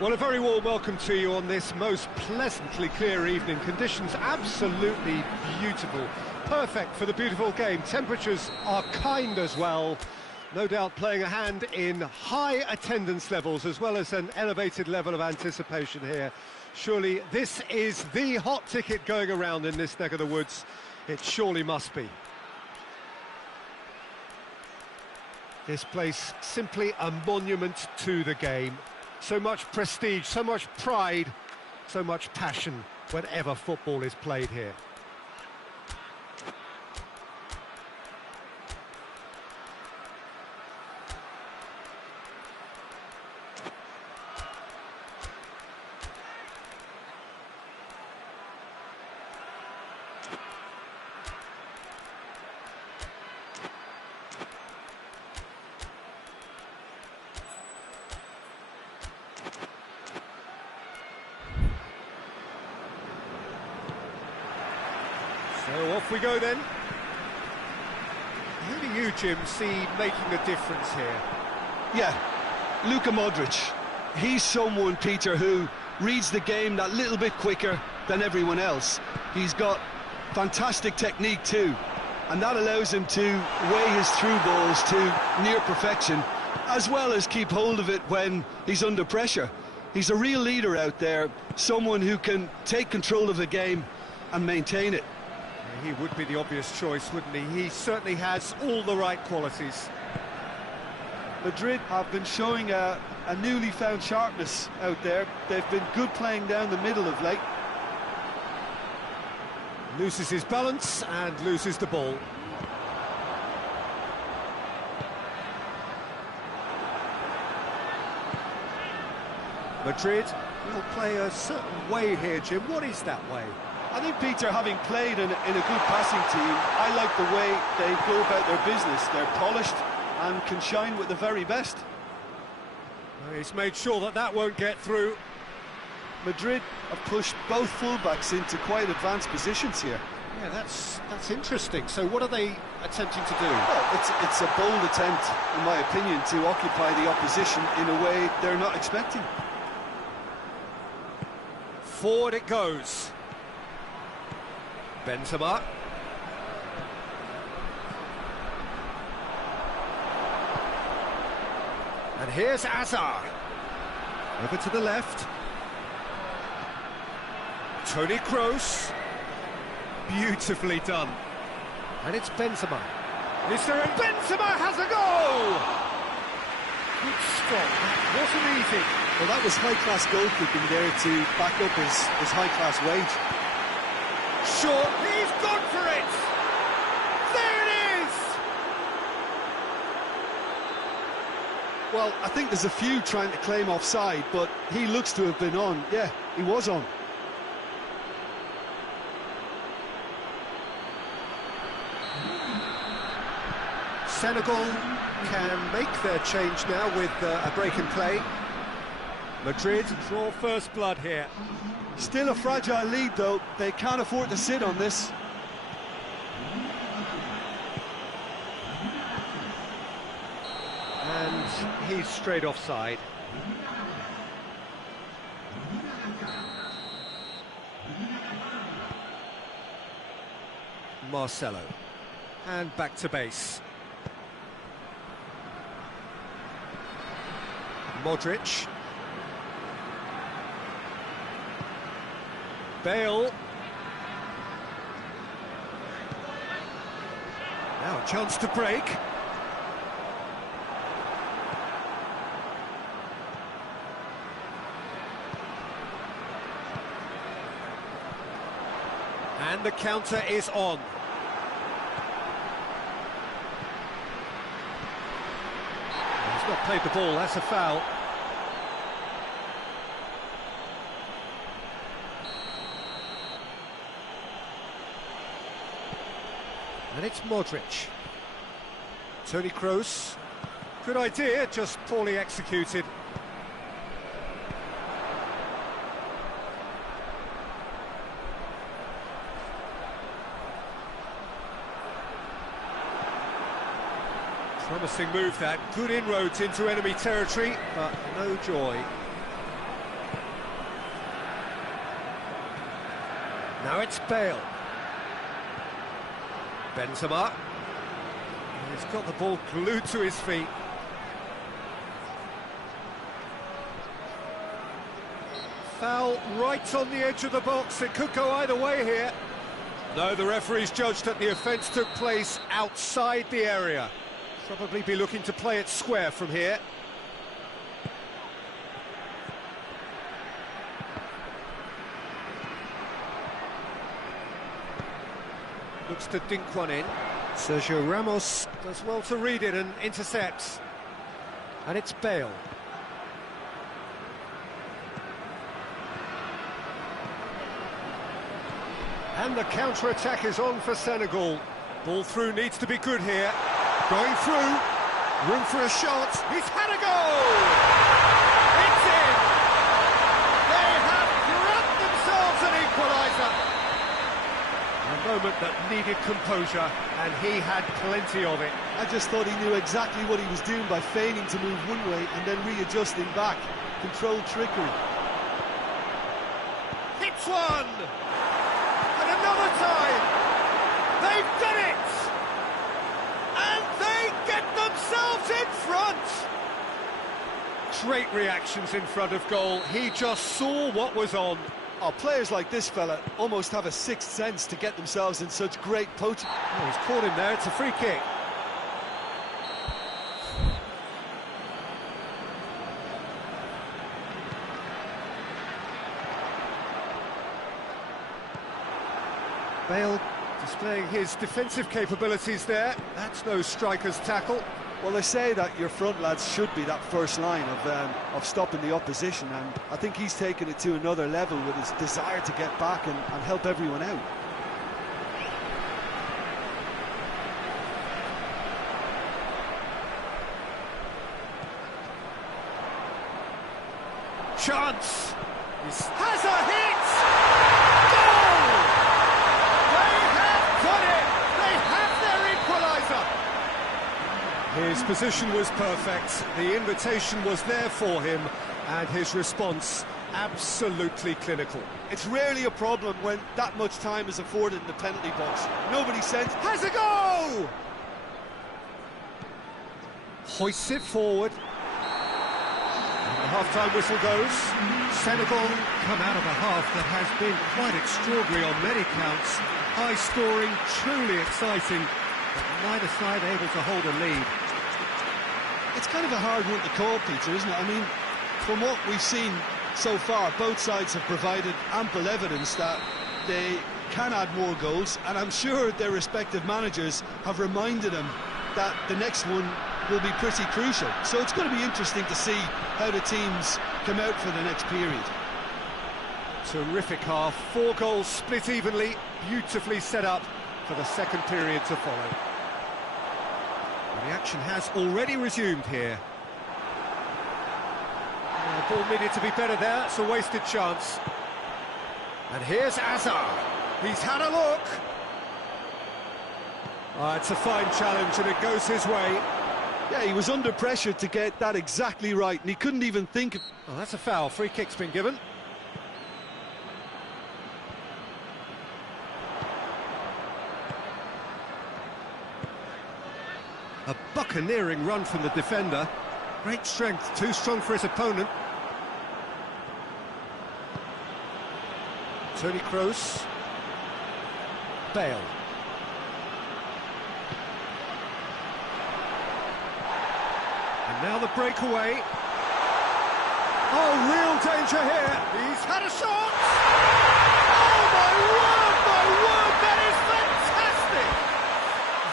Well, a very warm welcome to you on this most pleasantly clear evening. Conditions absolutely beautiful. Perfect for the beautiful game. Temperatures are kind as well. No doubt playing a hand in high attendance levels as well as an elevated level of anticipation here. Surely this is the hot ticket going around in this neck of the woods. It surely must be. This place simply a monument to the game. So much prestige, so much pride, so much passion whenever football is played here. So off we go then. Who do you, Jim, see making a difference here? Yeah, Luka Modric. He's someone, Peter, who reads the game that little bit quicker than everyone else. He's got fantastic technique too, and that allows him to weigh his through balls to near perfection, as well as keep hold of it when he's under pressure. He's a real leader out there, someone who can take control of the game and maintain it. He would be the obvious choice, wouldn't he? He certainly has all the right qualities. Madrid have been showing a newly found sharpness out there. They've been good playing down the middle of late. Loses his balance and loses the ball. Madrid will play a certain way here, Jim. What is that way? I think, Peter, having played in a good passing team, I like the way they go about their business. They're polished and can shine with the very best. He's made sure that that won't get through. Madrid have pushed both fullbacks into quite advanced positions here. Yeah, that's interesting. So what are they attempting to do? Well, it's a bold attempt, in my opinion, to occupy the opposition in a way they're not expecting. Forward it goes. Benzema. And here's Hazard. Over to the left. Toni Kroos. Beautifully done. And it's Benzema. Is there a... Benzema has a goal! Good stop. Wasn't easy. Well, that was high-class goalkeeping there to back up his high-class wage. Short, he's gone for it! There it is! Well, I think there's a few trying to claim offside, but he looks to have been on. Yeah, he was on. Senegal can make their change now with a break in play. Madrid draw first blood here. Still a fragile lead, though. They can't afford to sit on this. And he's straight offside. Marcelo. And back to base. Modric. Bale. Now a chance to break. And the counter is on. He's not played the ball, that's a foul. And it's Modric. Toni Kroos. Good idea, just poorly executed. Promising move that. Good inroads into enemy territory, but no joy. Now it's Bale. Benzema. He's got the ball glued to his feet. Foul right on the edge of the box. It could go either way here. No, the referee's judged that the offence took place outside the area. Probably be looking to play it square from here. Looks to dink one in. Sergio Ramos does well to read it and intercepts. And it's Bale. And the counter-attack is on for Senegal. Ball through needs to be good here. Going through. Room for a shot. He's had a goal! It's in! They have grabbed themselves an equaliser. A moment that needed composure, and he had plenty of it. I just thought he knew exactly what he was doing by feigning to move one way and then readjusting back. Controlled trickery. Hits one! And another time! They've done it! And they get themselves in front! Great reactions in front of goal. He just saw what was on. Oh, players like this fella almost have a sixth sense to get themselves in such great poaching. Oh, he's caught him there, it's a free kick. Bale displaying his defensive capabilities there. That's no striker's tackle. Well, they say that your front lads should be that first line of stopping the opposition, and I think he's taken it to another level with his desire to get back and help everyone out. Chance! Has a hit! Goal! They have got it! They have their equaliser! His position was perfect, the invitation was there for him, and his response absolutely clinical. It's rarely a problem when that much time is afforded in the penalty box. Nobody sends... Has a go! Hoists it forward. And the half-time whistle goes. Senegal come out of a half that has been quite extraordinary on many counts. High-scoring, truly exciting, but neither side able to hold a lead. It's kind of a hard one to call, Peter, isn't it? I mean, from what we've seen so far, both sides have provided ample evidence that they can add more goals, and I'm sure their respective managers have reminded them that the next one will be pretty crucial. So it's going to be interesting to see how the teams come out for the next period. Terrific half, 4 goals split evenly, beautifully set up for the second period to follow. The action has already resumed here. The ball needed to be better there, it's a wasted chance. And here's Azar. He's had a look. It's a fine challenge and it goes his way. Yeah, he was under pressure to get that exactly right, and he couldn't even think of... Oh, that's a foul. Free kick's been given. A buccaneering run from the defender. Great strength, too strong for his opponent. Tony Kroos. Bale. And now the breakaway. Oh, real danger here. He's had a shot. Oh, my word, that is fantastic.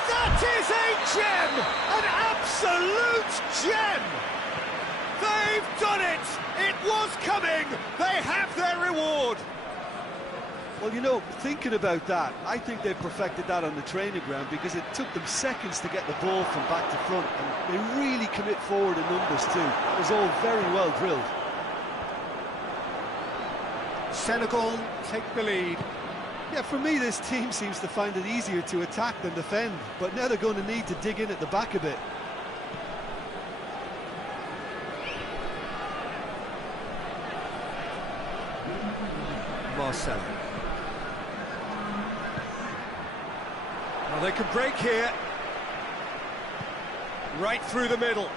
That is a gem, an absolute gem. They've done it. It was coming. They have their reward. Well, you know, thinking about that, I think they've perfected that on the training ground because it took them seconds to get the ball from back to front, and they really commit forward in numbers too. That was all very well drilled. Senegal take the lead. Yeah, for me, this team seems to find it easier to attack than defend, but now they're going to need to dig in at the back a bit. Marcelo. Well, they can break here. Right through the middle.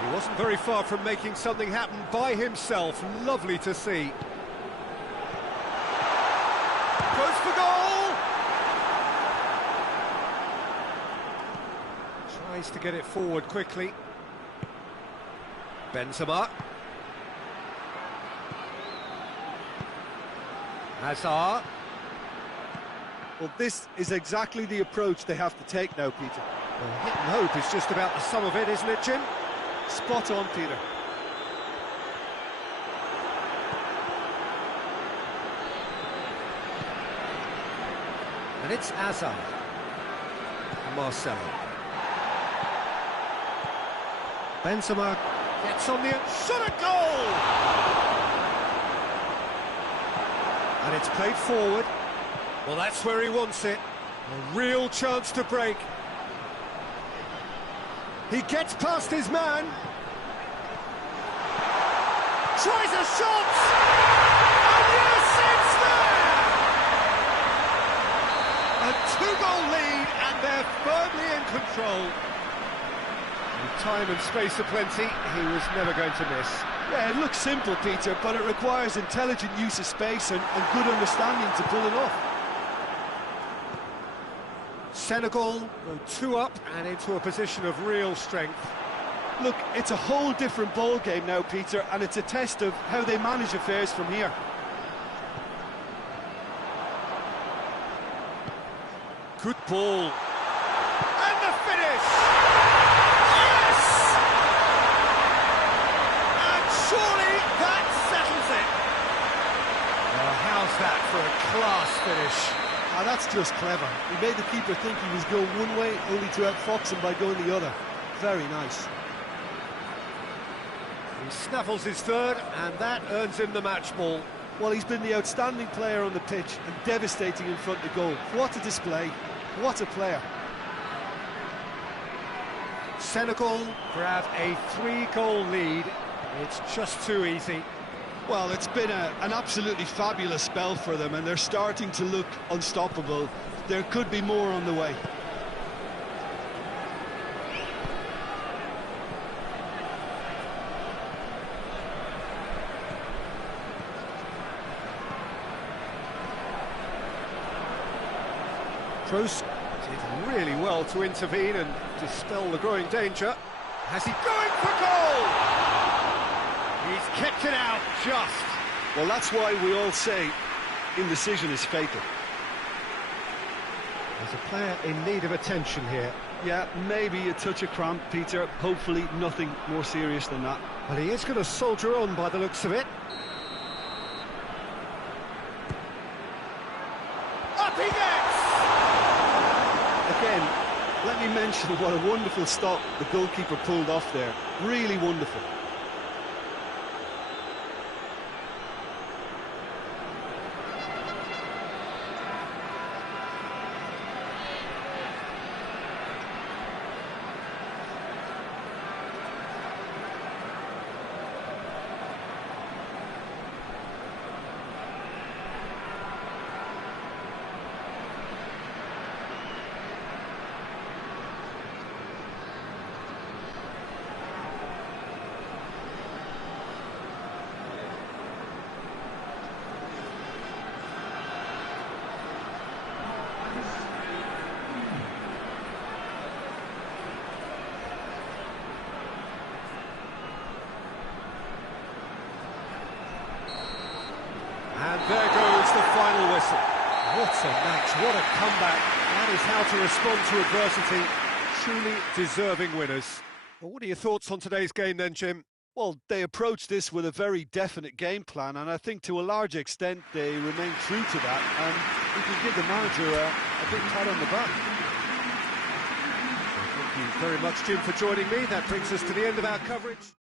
He wasn't very far from making something happen by himself. Lovely to see. Goes for goal! Tries to get it forward quickly. Benzema. Hazard. Well, this is exactly the approach they have to take now, Peter. Well, hit and hope is just about the sum of it, isn't it, Jim? Spot on, Peter. And it's Hazard. Marcelo. Benzema gets on the shot at goal! And it's played forward. Well, that's where he wants it. A real chance to break. He gets past his man. Tries a shot! And yes, it's there! A two-goal lead, and they're firmly in control. With time and space aplenty, he was never going to miss. Yeah, it looks simple, Peter, but it requires intelligent use of space and good understanding to pull it off. Senegal go 2 up and into a position of real strength. Look, it's a whole different ball game now, Peter, and it's a test of how they manage affairs from here. Good ball. And the finish! Yes! And surely that settles it. Well, how's that for a class finish? Ah, that's just clever. He made the keeper think he was going one way, only to outfox him by going the other. Very nice. He snaffles his third, and that earns him the match ball. Well, he's been the outstanding player on the pitch and devastating in front of goal. What a display. What a player. Senegal grab a 3-goal lead. It's just too easy. Well, it's been an absolutely fabulous spell for them, and they're starting to look unstoppable. There could be more on the way. Kroos did really well to intervene and dispel the growing danger. Has he going for goal? He's kept it out just. Well, that's why we all say indecision is fatal. There's a player in need of attention here. Yeah, maybe a touch of cramp, Peter. Hopefully nothing more serious than that. But he is going to soldier on by the looks of it. Up he gets! Again, let me mention what a wonderful stop the goalkeeper pulled off there. Really wonderful. And there goes the final whistle. What a match, what a comeback. That is how to respond to adversity. Truly deserving winners. Well, what are your thoughts on today's game then, Jim? Well, they approached this with a very definite game plan, and I think to a large extent they remain true to that, and we can give the manager a big pat on the back. Thank you very much, Jim, for joining me. That brings us to the end of our coverage.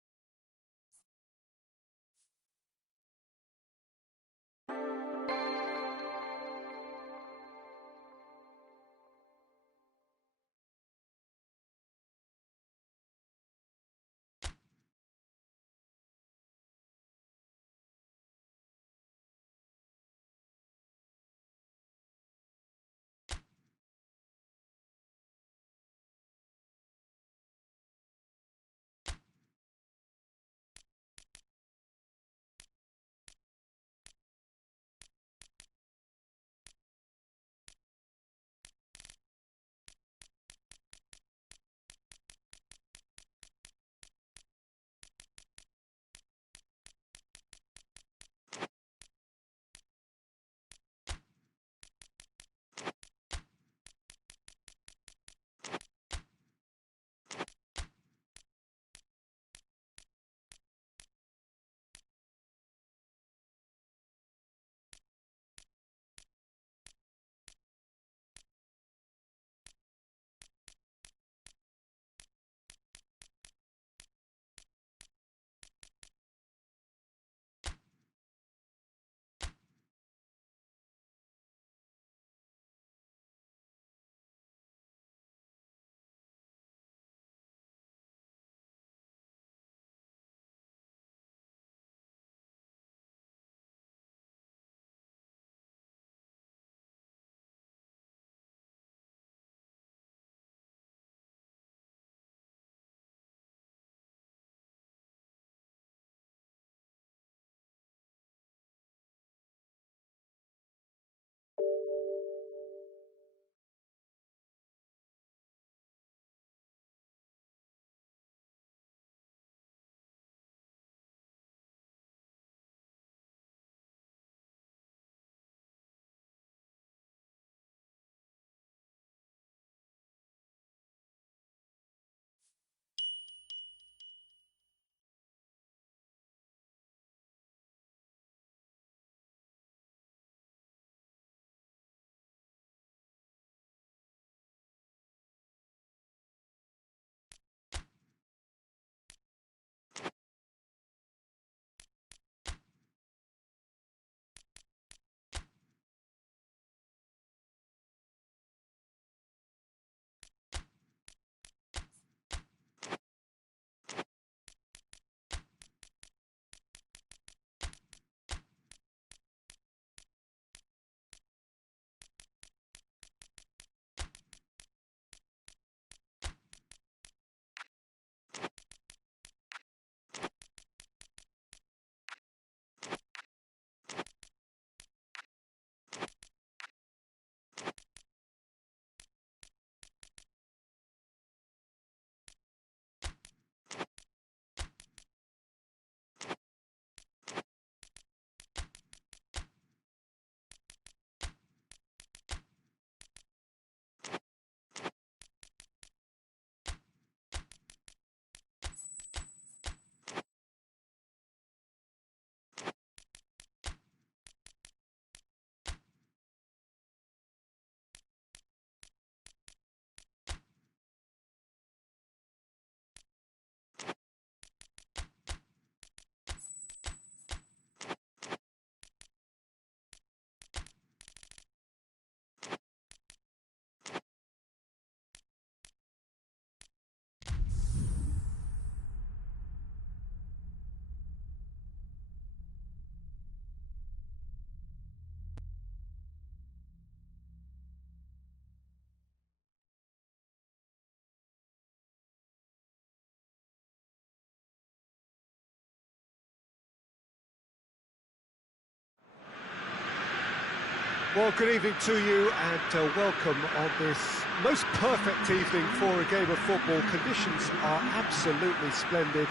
Well, good evening to you and welcome on this most perfect evening for a game of football. Conditions are absolutely splendid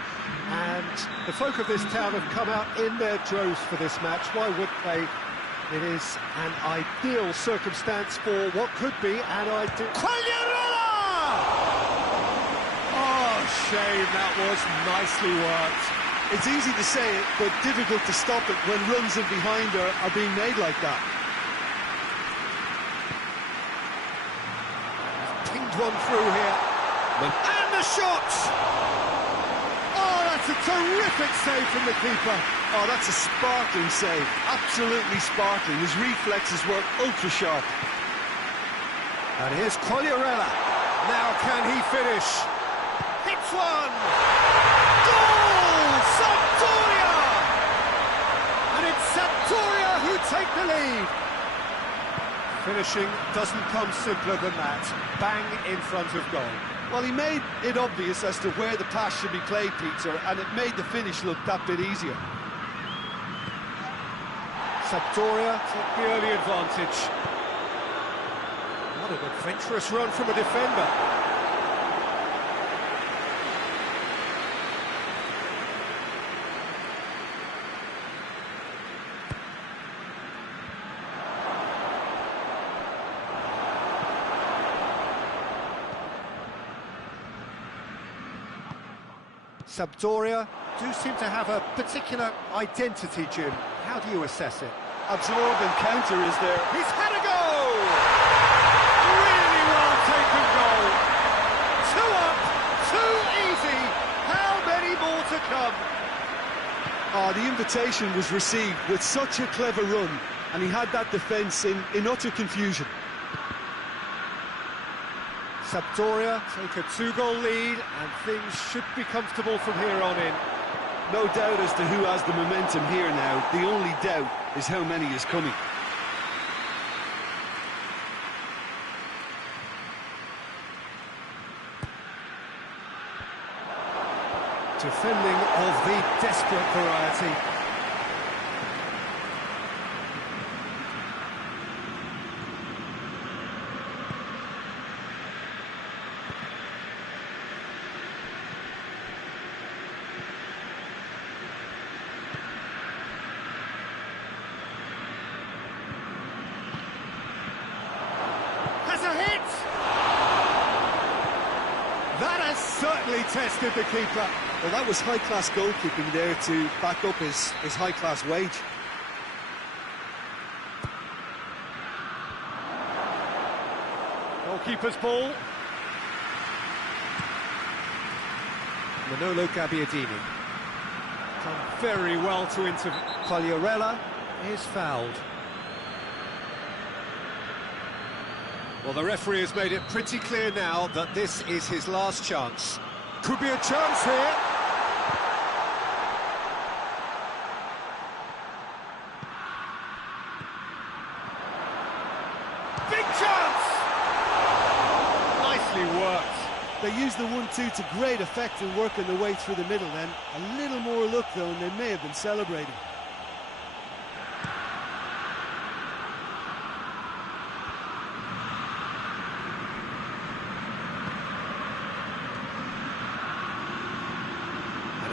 and the folk of this town have come out in their droves for this match. Why would they? It is an ideal circumstance for what could be an ideal... Oh, shame, that was nicely worked. It's easy to say it, but difficult to stop it when runs in behind are being made like that. Pinged one through here. And the shot! Oh, that's a terrific save from the keeper. Oh, that's a sparkling save. Absolutely sparkling. His reflexes were ultra-sharp. And here's Quagliarella. Now can he finish? Hits one! Goal! Sampdoria! And it's Sampdoria who take the lead. Finishing doesn't come simpler than that. Bang in front of goal. Well, he made it obvious as to where the pass should be played, Peter, and it made the finish look that bit easier. Sampdoria took the early advantage. What an adventurous run from a defender. Sampdoria do seem to have a particular identity, Jim. How do you assess it? Absorb and counter is there. He's had a goal! Really well taken goal. 2 up, 2 easy. How many more to come? Oh, the invitation was received with such a clever run, and he had that defence in utter confusion. Sampdoria take a 2-goal lead and things should be comfortable from here on in. No doubt as to who has the momentum here now. The only doubt is how many is coming. Defending of the desperate variety. That has certainly tested the keeper. Well, that was high-class goalkeeping there to back up his high-class wage. Goalkeeper's ball. Manolo Gabbiadini. Done very well to intervene. Quagliarella is fouled. Well, the referee has made it pretty clear now that this is his last chance. Could be a chance here. Big chance! Nicely worked. They used the 1-2 to great effect in working their way through the middle then. A little more luck, though, and they may have been celebrating.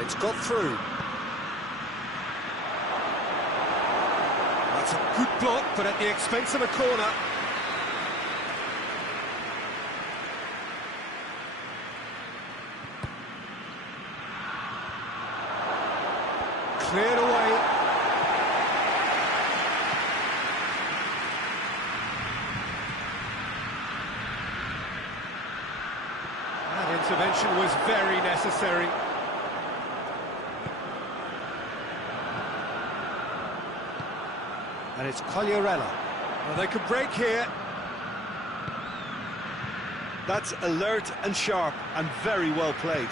It's got through. That's a good block, but at the expense of a corner. Cleared away. That intervention was very necessary. And it's Quagliarella. Well, they could break here. That's alert and sharp and very well played.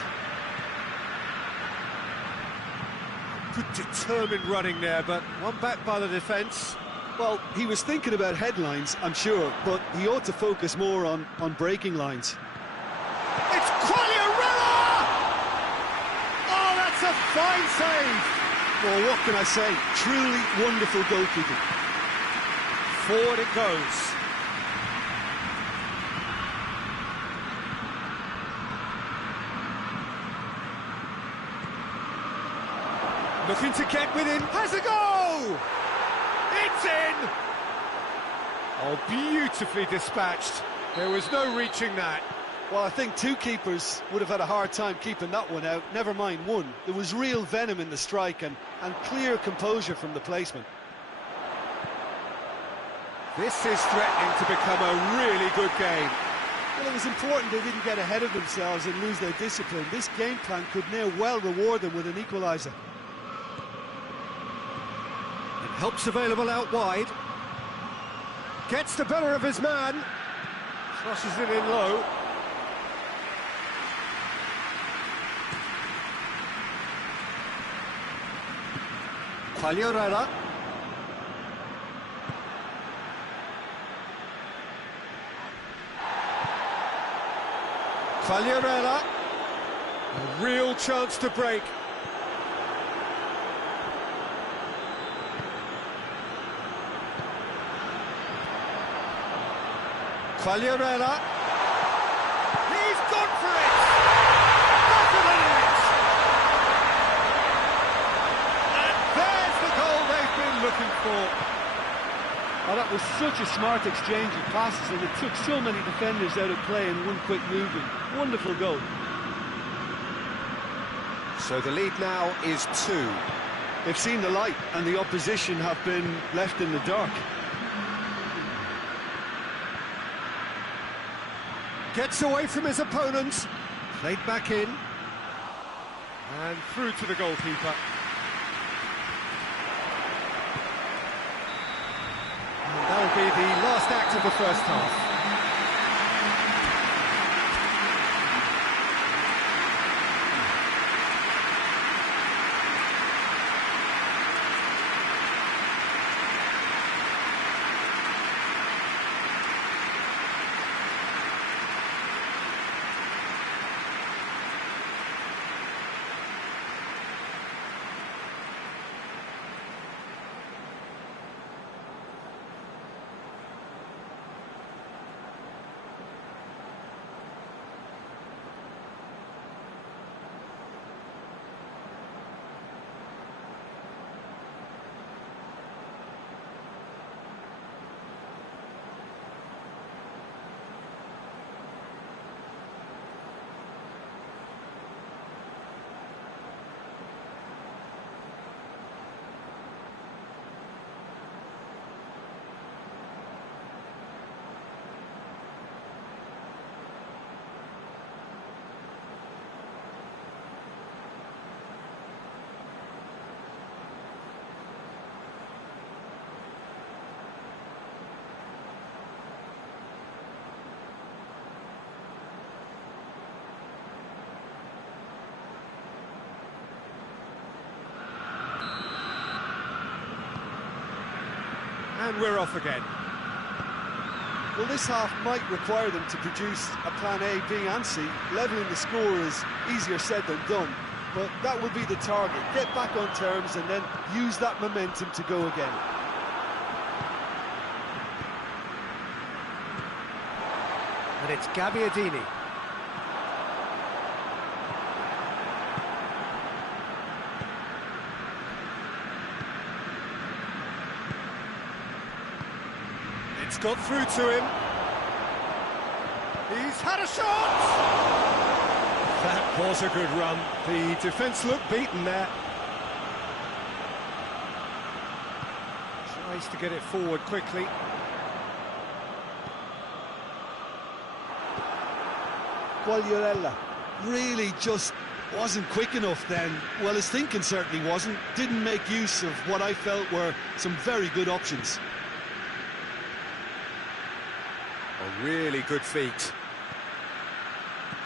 Good determined running there, but one back by the defence. Well, he was thinking about headlines, I'm sure, but he ought to focus more on breaking lines. It's Quagliarella! Oh, that's a fine save! Well, what can I say? Truly wonderful goalkeeping. Forward it goes. Looking to get within, has a go! It's in! Oh, beautifully dispatched. There was no reaching that. Well, I think two keepers would have had a hard time keeping that one out, never mind one. There was real venom in the strike and clear composure from the placement. This is threatening to become a really good game. Well, it was important they didn't get ahead of themselves and lose their discipline. This game plan could now well reward them with an equaliser. Help's available out wide. Gets the better of his man. Crosses it in low. Quagliarella. Quagliarella. A real chance to break. Quagliarella, he's gone for it! Back of the net! And there's the goal they've been looking for. Oh, that was such a smart exchange of passes, and it took so many defenders out of play in one quick movement. Wonderful goal. So the lead now is 2. They've seen the light, and the opposition have been left in the dark. Gets away from his opponents, played back in, and through to the goalkeeper. And that'll be the last act of the first half. And we're off again. Well, this half might require them to produce a plan A, B and C. Levelling the score is easier said than done, but that will be the target. Get back on terms and then use that momentum to go again. And it's Gabbiadini. It's got through to him. He's had a shot! That was a good run. The defence looked beaten there. Tries to get it forward quickly. Quagliarella really just wasn't quick enough then. Well, his thinking certainly wasn't. Didn't make use of what I felt were some very good options. A really good feat.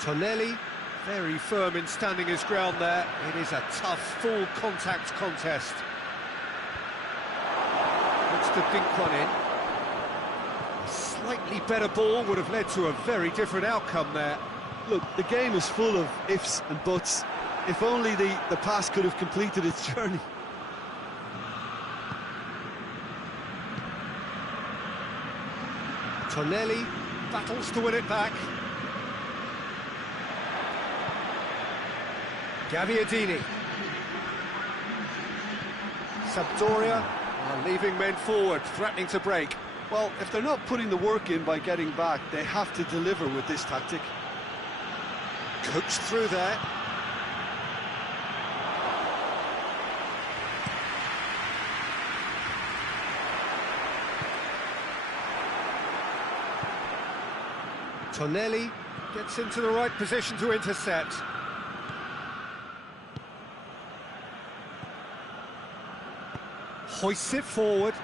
Tonelli, very firm in standing his ground there. It is a tough, full contact contest. Looks to dink one in. A slightly better ball would have led to a very different outcome there. Look, the game is full of ifs and buts. If only the pass could have completed its journey. Tonelli battles to win it back. Gabbiadini. Sampdoria are leaving men forward, threatening to break. Well, if they're not putting the work in by getting back, they have to deliver with this tactic. Coached through there. Tonelli gets into the right position to intercept. Hoists it forward.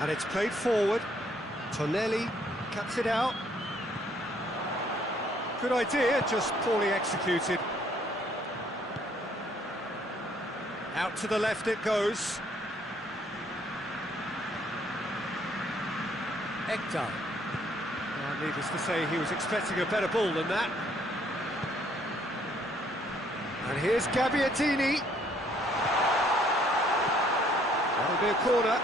And it's played forward. Tonelli cuts it out. Good idea, just poorly executed. Out to the left it goes. Ekdal. Well, needless to say, he was expecting a better ball than that. And here's Gabbiadini. That'll be a corner.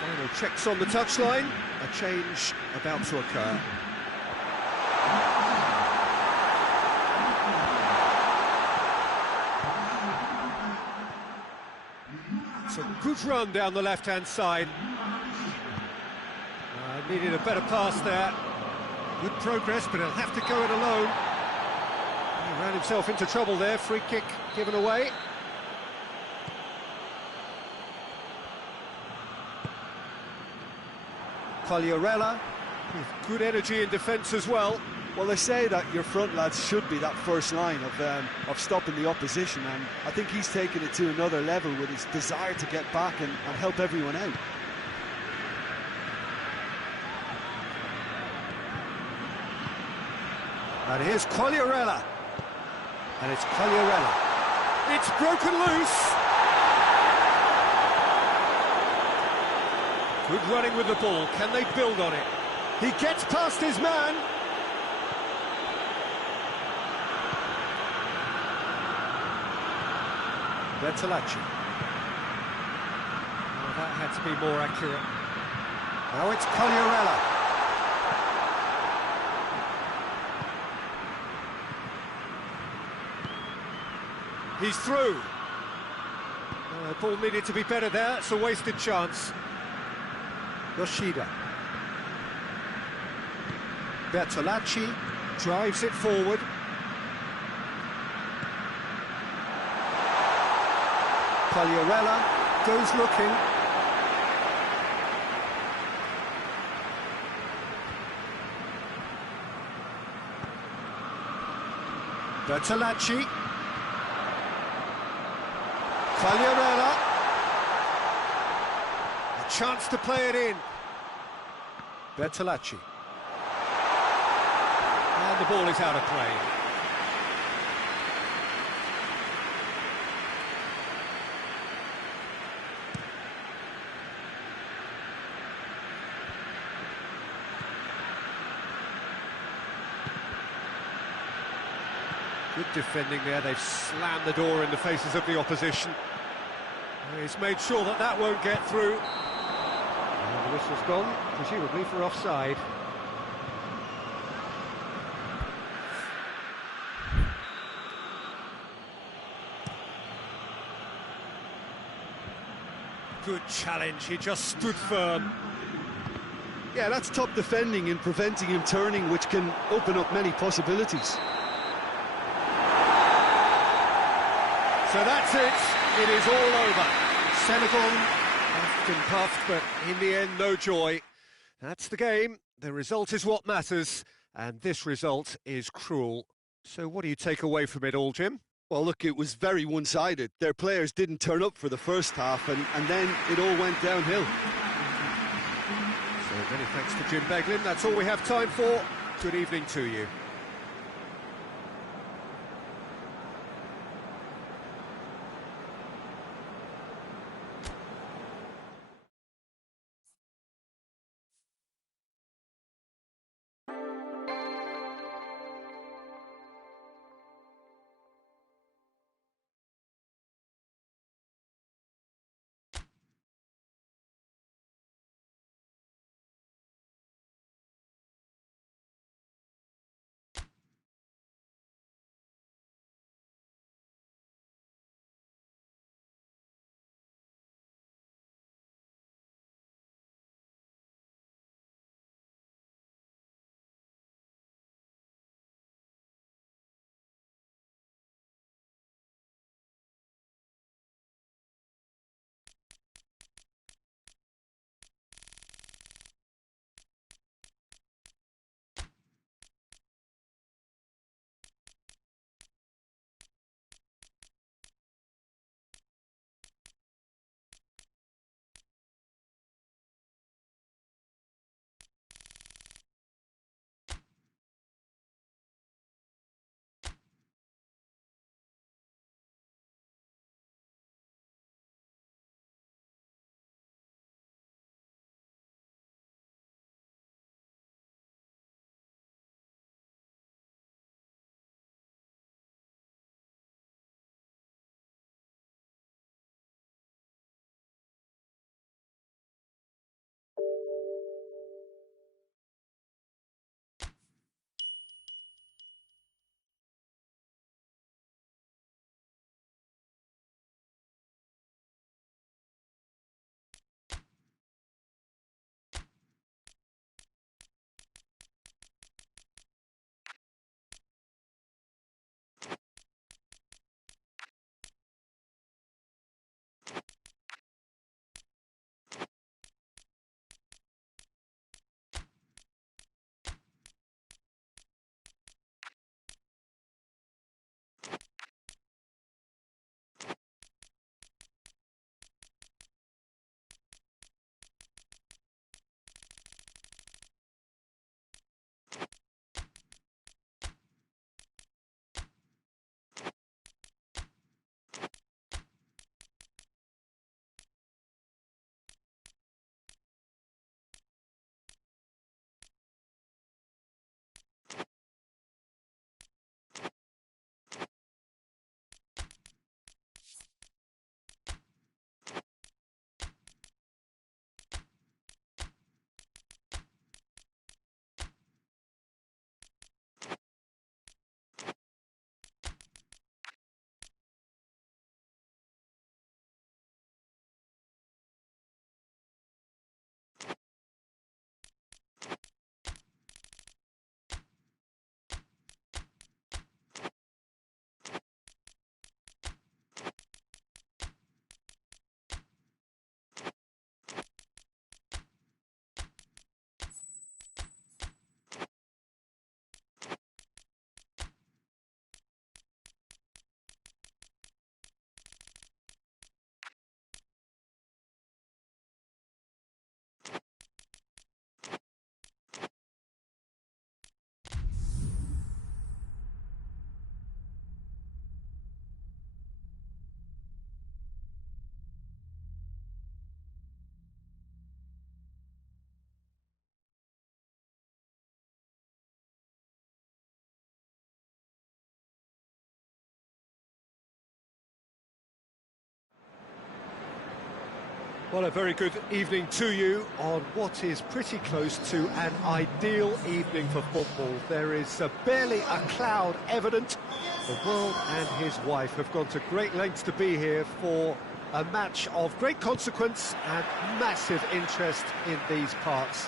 Final checks on the touchline. A change about to occur. It's a good run down the left-hand side. Needed a better pass there. Good progress, but he'll have to go it alone. He ran himself into trouble there. Free kick given away. Quagliarella with good energy in defence as well. Well, they say that your front lads should be that first line of stopping the opposition, and I think he's taken it to another level with his desire to get back and help everyone out. And here's Quagliarella. And it's Quagliarella. It's broken loose. Good running with the ball. Can they build on it? He gets past his man. Bertolacci. Oh, that had to be more accurate. Now it's Quagliarella. He's through. Ball needed to be better there. It's a wasted chance. Yoshida. Bertolacci drives it forward. Quagliarella goes looking. Bertolacci. Quagliarella. A chance to play it in. Bertolacci. And the ball is out of play. Good defending there. They've slammed the door in the faces of the opposition. He's made sure that that won't get through. And the whistle's gone, presumably for offside. Good challenge, he just stood firm. Yeah, that's top defending and preventing him turning, which can open up many possibilities. So that's it. It is all over. Senegal puffed and puffed, but in the end, no joy. That's the game. The result is what matters, and this result is cruel. So what do you take away from it all, Jim? Well, look, it was very one-sided. Their players didn't turn up for the first half, and then it all went downhill. So many thanks to Jim Beglin. That's all we have time for. Good evening to you. Well, a very good evening to you on what is pretty close to an ideal evening for football. There is barely a cloud evident. The world and his wife have gone to great lengths to be here for a match of great consequence and massive interest in these parts.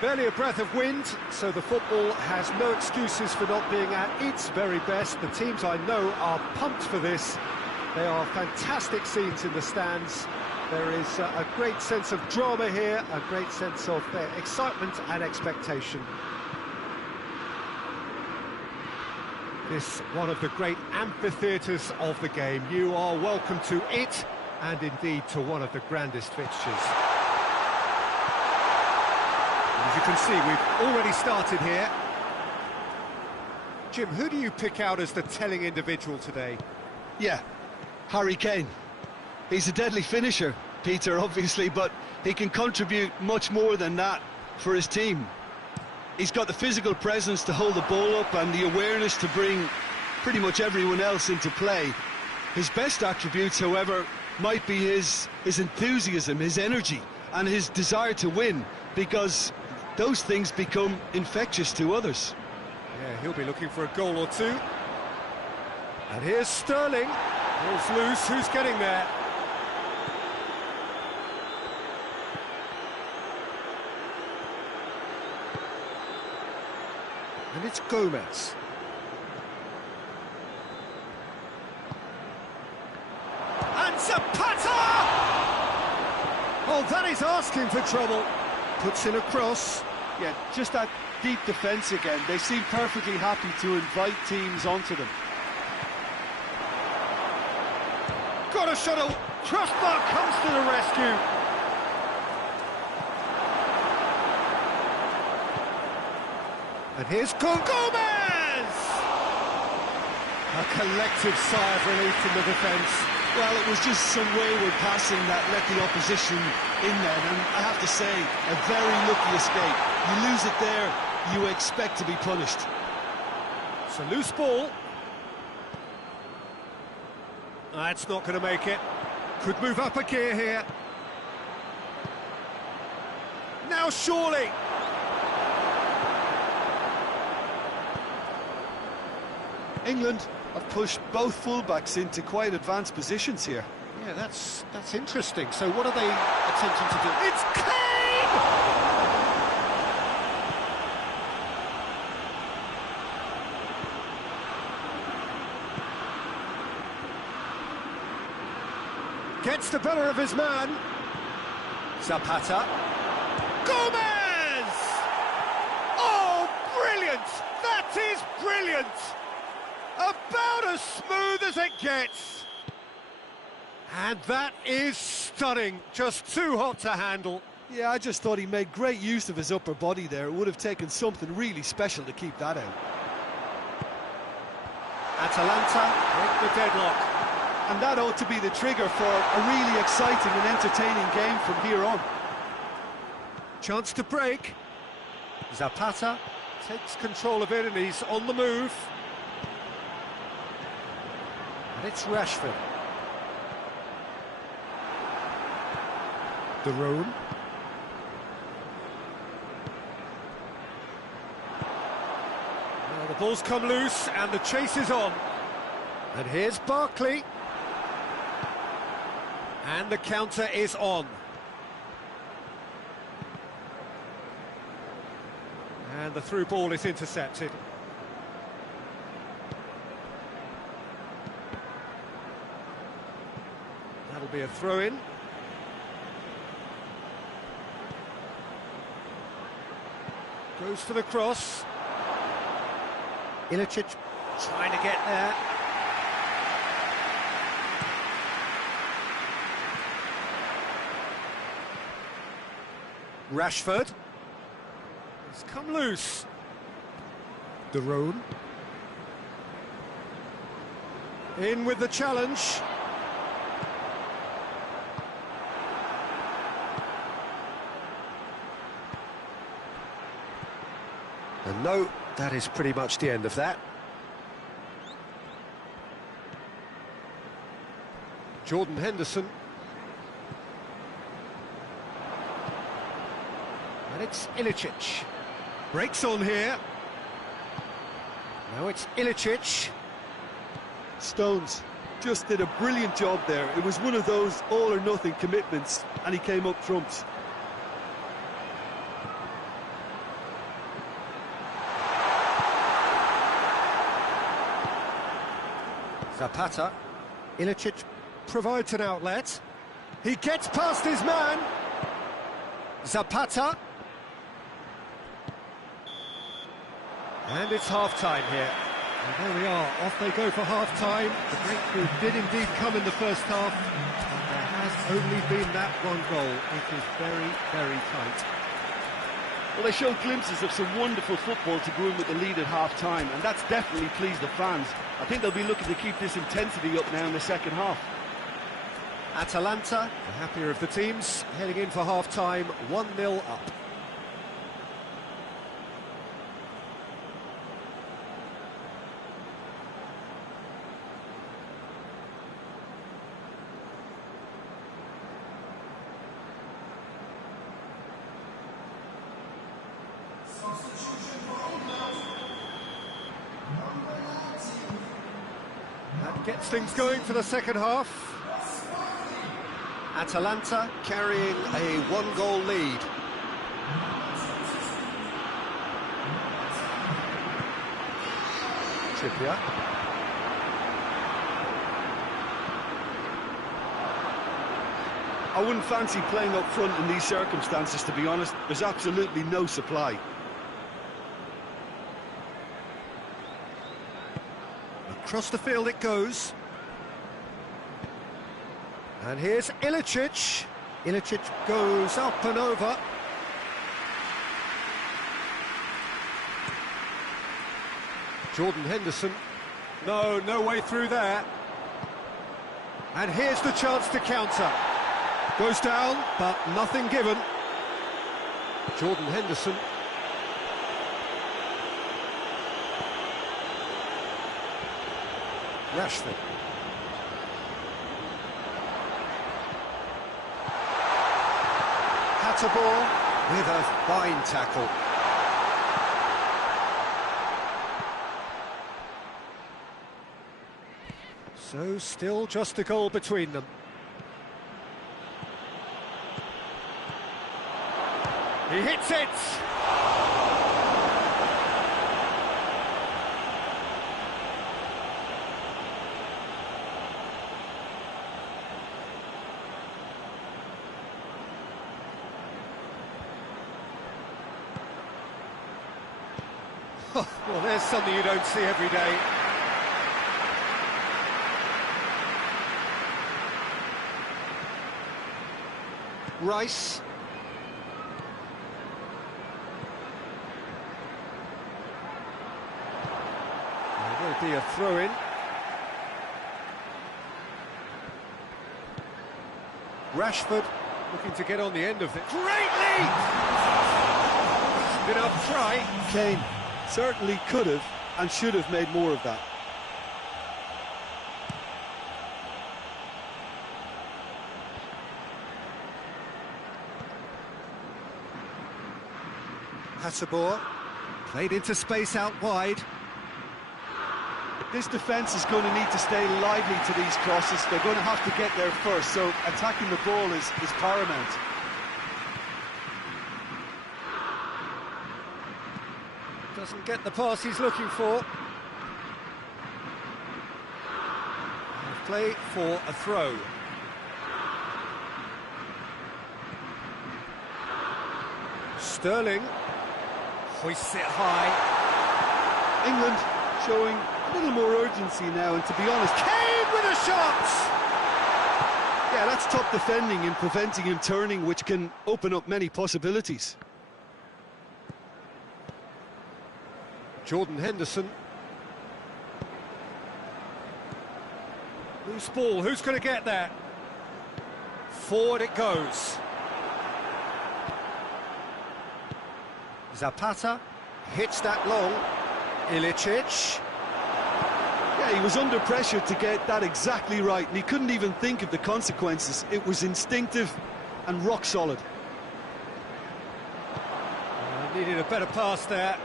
Barely a breath of wind, so the football has no excuses for not being at its very best. The teams I know are pumped for this. They are fantastic scenes in the stands. There is a great sense of drama here, a great sense of excitement and expectation. This one of the great amphitheatres of the game. You are welcome to it, and indeed to one of the grandest fixtures. And as you can see, we've already started here. Jim, who do you pick out as the telling individual today? Yeah, Harry Kane. He's a deadly finisher, Peter, obviously, but he can contribute much more than that for his team. He's got the physical presence to hold the ball up and the awareness to bring pretty much everyone else into play. His best attributes, however, might be his enthusiasm, his energy, and his desire to win, because those things become infectious to others. Yeah, he'll be looking for a goal or two. And here's Sterling. Ball's loose, who's getting there? And it's Gomez. And Zapata! Oh, that is asking for trouble. Puts in a cross. Yeah, just that deep defence again. They seem perfectly happy to invite teams onto them. Got a shot, a crossbar comes to the rescue. And here's Gomez! A collective sigh of relief from the defence. Well, it was just some wayward passing that let the opposition in there, and I have to say, a very lucky escape. You lose it there, you expect to be punished. It's a loose ball. That's not going to make it. Could move up a gear here. Now surely. England have pushed both fullbacks into quite advanced positions here. Yeah, that's interesting. So what are they attempting to do? It's Kane! Gets the better of his man. Zapata. Gomez! Oh, brilliant! That is brilliant! About as smooth as it gets. And that is stunning. Just too hot to handle. Yeah, I just thought he made great use of his upper body there. It would have taken something really special to keep that out. Atalanta break the deadlock. And that ought to be the trigger for a really exciting and entertaining game from here on. Chance to break. Zapata takes control of it and he's on the move. And it's Rashford. De Roon. Well, the ball's come loose and the chase is on. And here's Barkley. And the counter is on. And the through ball is intercepted. That'll be a throw-in. Goes for the cross. Ilicic trying to get there. Rashford. It's come loose. De Roon. In with the challenge. And no, that is pretty much the end of that. Jordan Henderson. And it's Ilicic. Breaks on here. Now it's Ilicic. Stones just did a brilliant job there. It was one of those all-or-nothing commitments, and he came up trumps. Zapata. Ilicic provides an outlet. He gets past his man. Zapata. And it's half-time here. And there we are, off they go for half-time. The breakthrough did indeed come in the first half, but there has only been that one goal. It is very, very tight. Well, they showed glimpses of some wonderful football to go in with the lead at half-time, and that's definitely pleased the fans. I think they'll be looking to keep this intensity up now in the second half. Atalanta, the happier of the teams, heading in for half-time, 1-0 up. That gets things going for the second half. Atalanta carrying a one-goal lead. Trippier. I wouldn't fancy playing up front in these circumstances, to be honest. There's absolutely no supply. Across the field it goes. And here's Ilicic. Ilicic goes up and over. Jordan Henderson. No way through there. And here's the chance to counter. Goes down, but nothing given. Jordan Henderson. Rashford. Hatterball with a fine tackle. So still just a goal between them. He hits it! Well, there's something you don't see every day. Rice. There will be a throw-in. Rashford looking to get on the end of it. Great lead! Good enough try. Kane certainly could have and should have made more of that. Hatterball played into space out wide. This defence is going to need to stay lively to these crosses. They're going to have to get there first, so attacking the ball is paramount. Doesn't get the pass he's looking for. Play for a throw. Sterling hoists it high. England showing a little more urgency now, and to be honest, Kane with a shot! yeah, that's top defending and preventing him turning, which can open up many possibilities. Jordan Henderson. Loose ball, who's going to get there? Forward it goes. Zapata hits that long. Ilicic. Yeah, he was under pressure to get that exactly right, and he couldn't even think of the consequences. It was instinctive and rock solid. Needed a better pass there.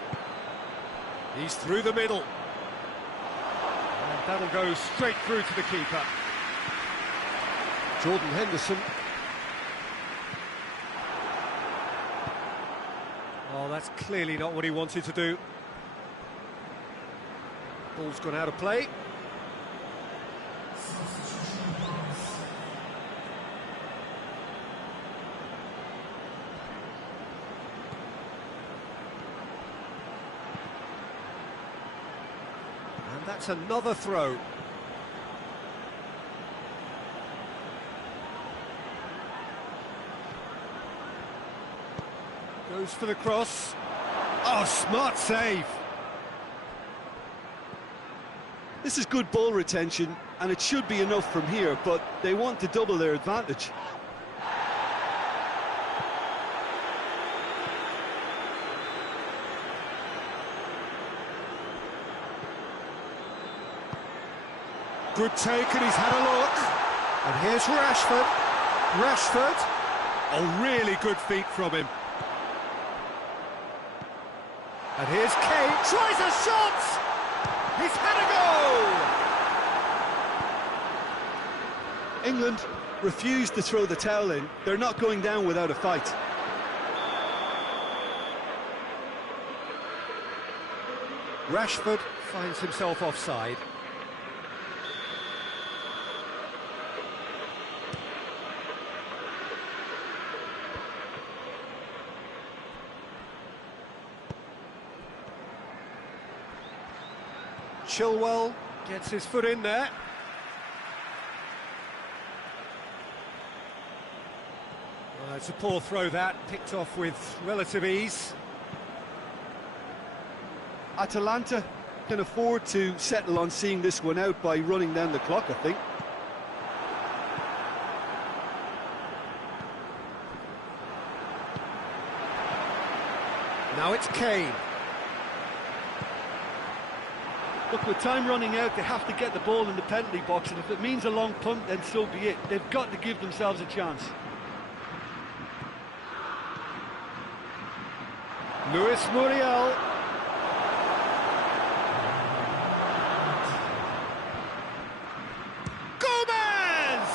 He's through the middle. And that'll go straight through to the keeper. Jordan Henderson. Oh, that's clearly not what he wanted to do. Ball's gone out of play. And that's another throw. Goes for the cross. Oh, smart save. This is good ball retention, and it should be enough from here, but they want to double their advantage. Good take, and he's had a look. And here's Rashford. Rashford. Oh, really good feet from him. And here's Kane. Tries a shot! He's had a goal! England refused to throw the towel in. They're not going down without a fight. Rashford finds himself offside. Chilwell gets his foot in there. It's a poor throw that, picked off with relative ease. Atalanta can afford to settle on seeing this one out by running down the clock, I think. Now it's Kane. Look, with time running out, they have to get the ball in the penalty box, and if it means a long punt, then so be it. They've got to give themselves a chance. Luis Muriel. Gomez!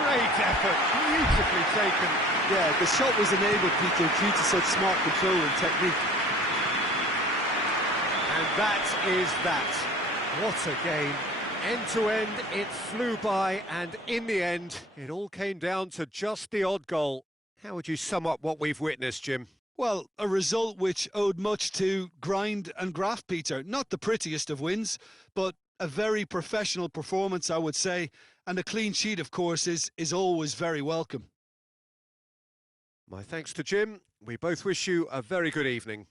Great effort, beautifully taken. Yeah, the shot was enabled, Peter, due to such smart control and technique. And that is that. What a game. End to end, it flew by, and in the end, it all came down to just the odd goal. How would you sum up what we've witnessed, Jim? Well, a result which owed much to grind and graft, Peter. Not the prettiest of wins, but a very professional performance, I would say. And a clean sheet, of course, is always very welcome. My thanks to Jim. We both wish you a very good evening.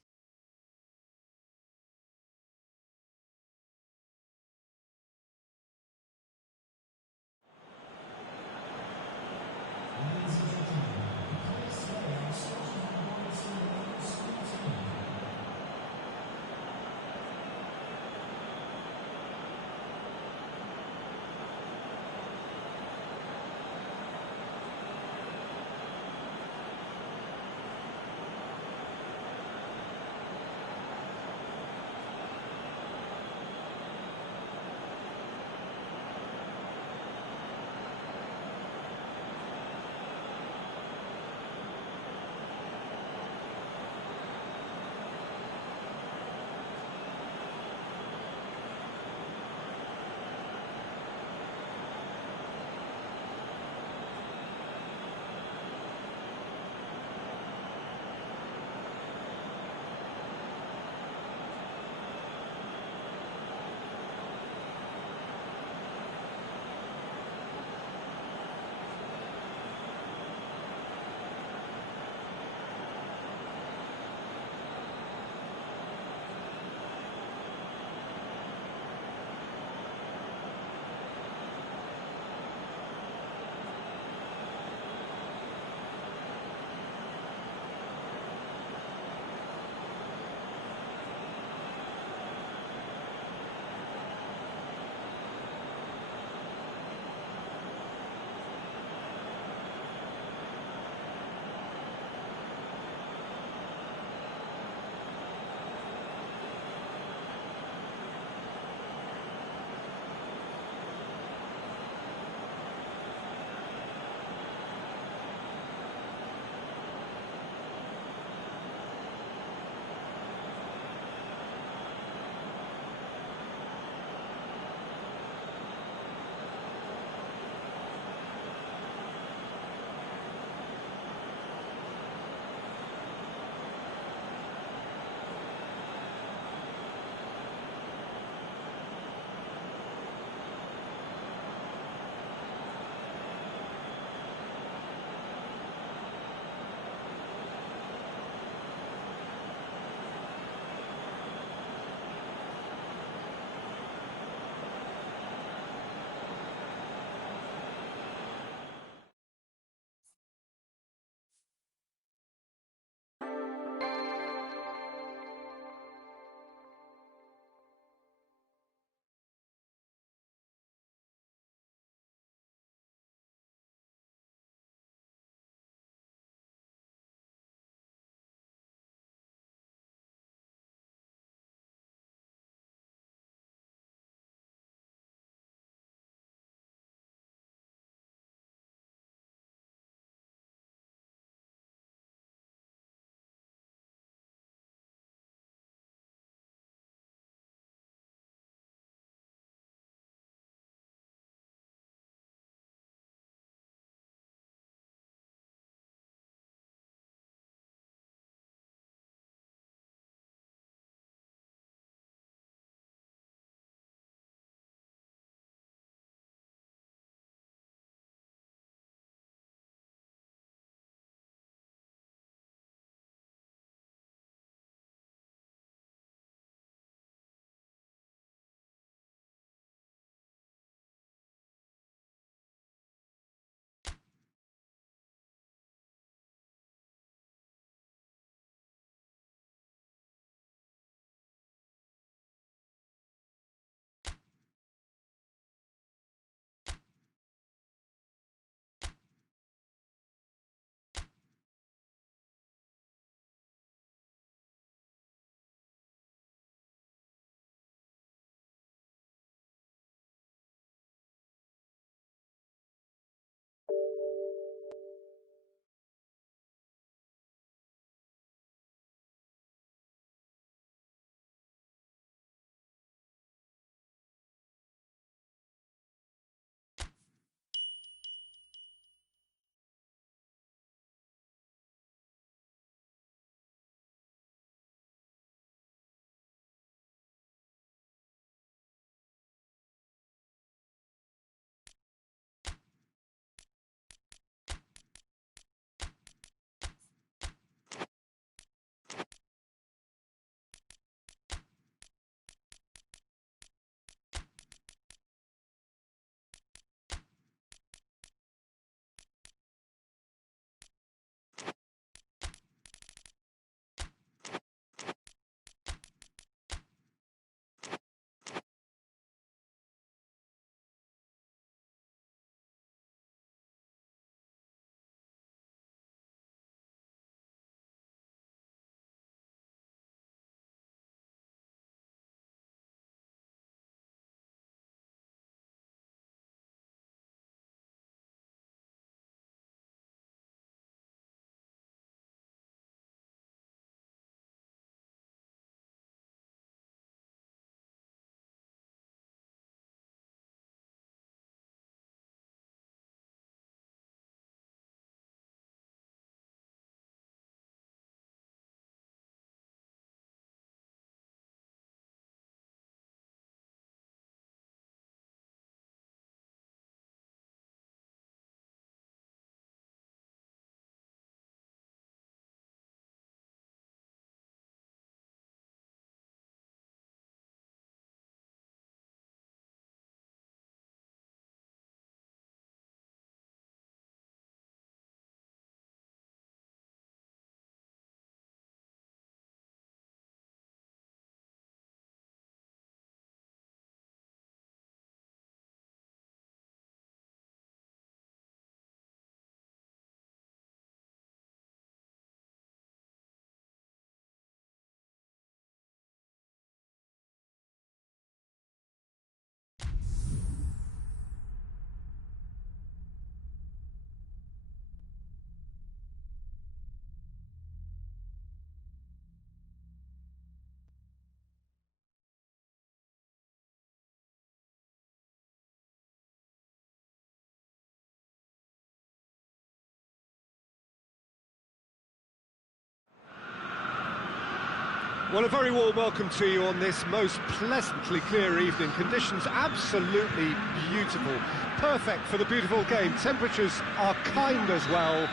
Well, a very warm welcome to you on this most pleasantly clear evening. Conditions absolutely beautiful. Perfect for the beautiful game. Temperatures are kind as well.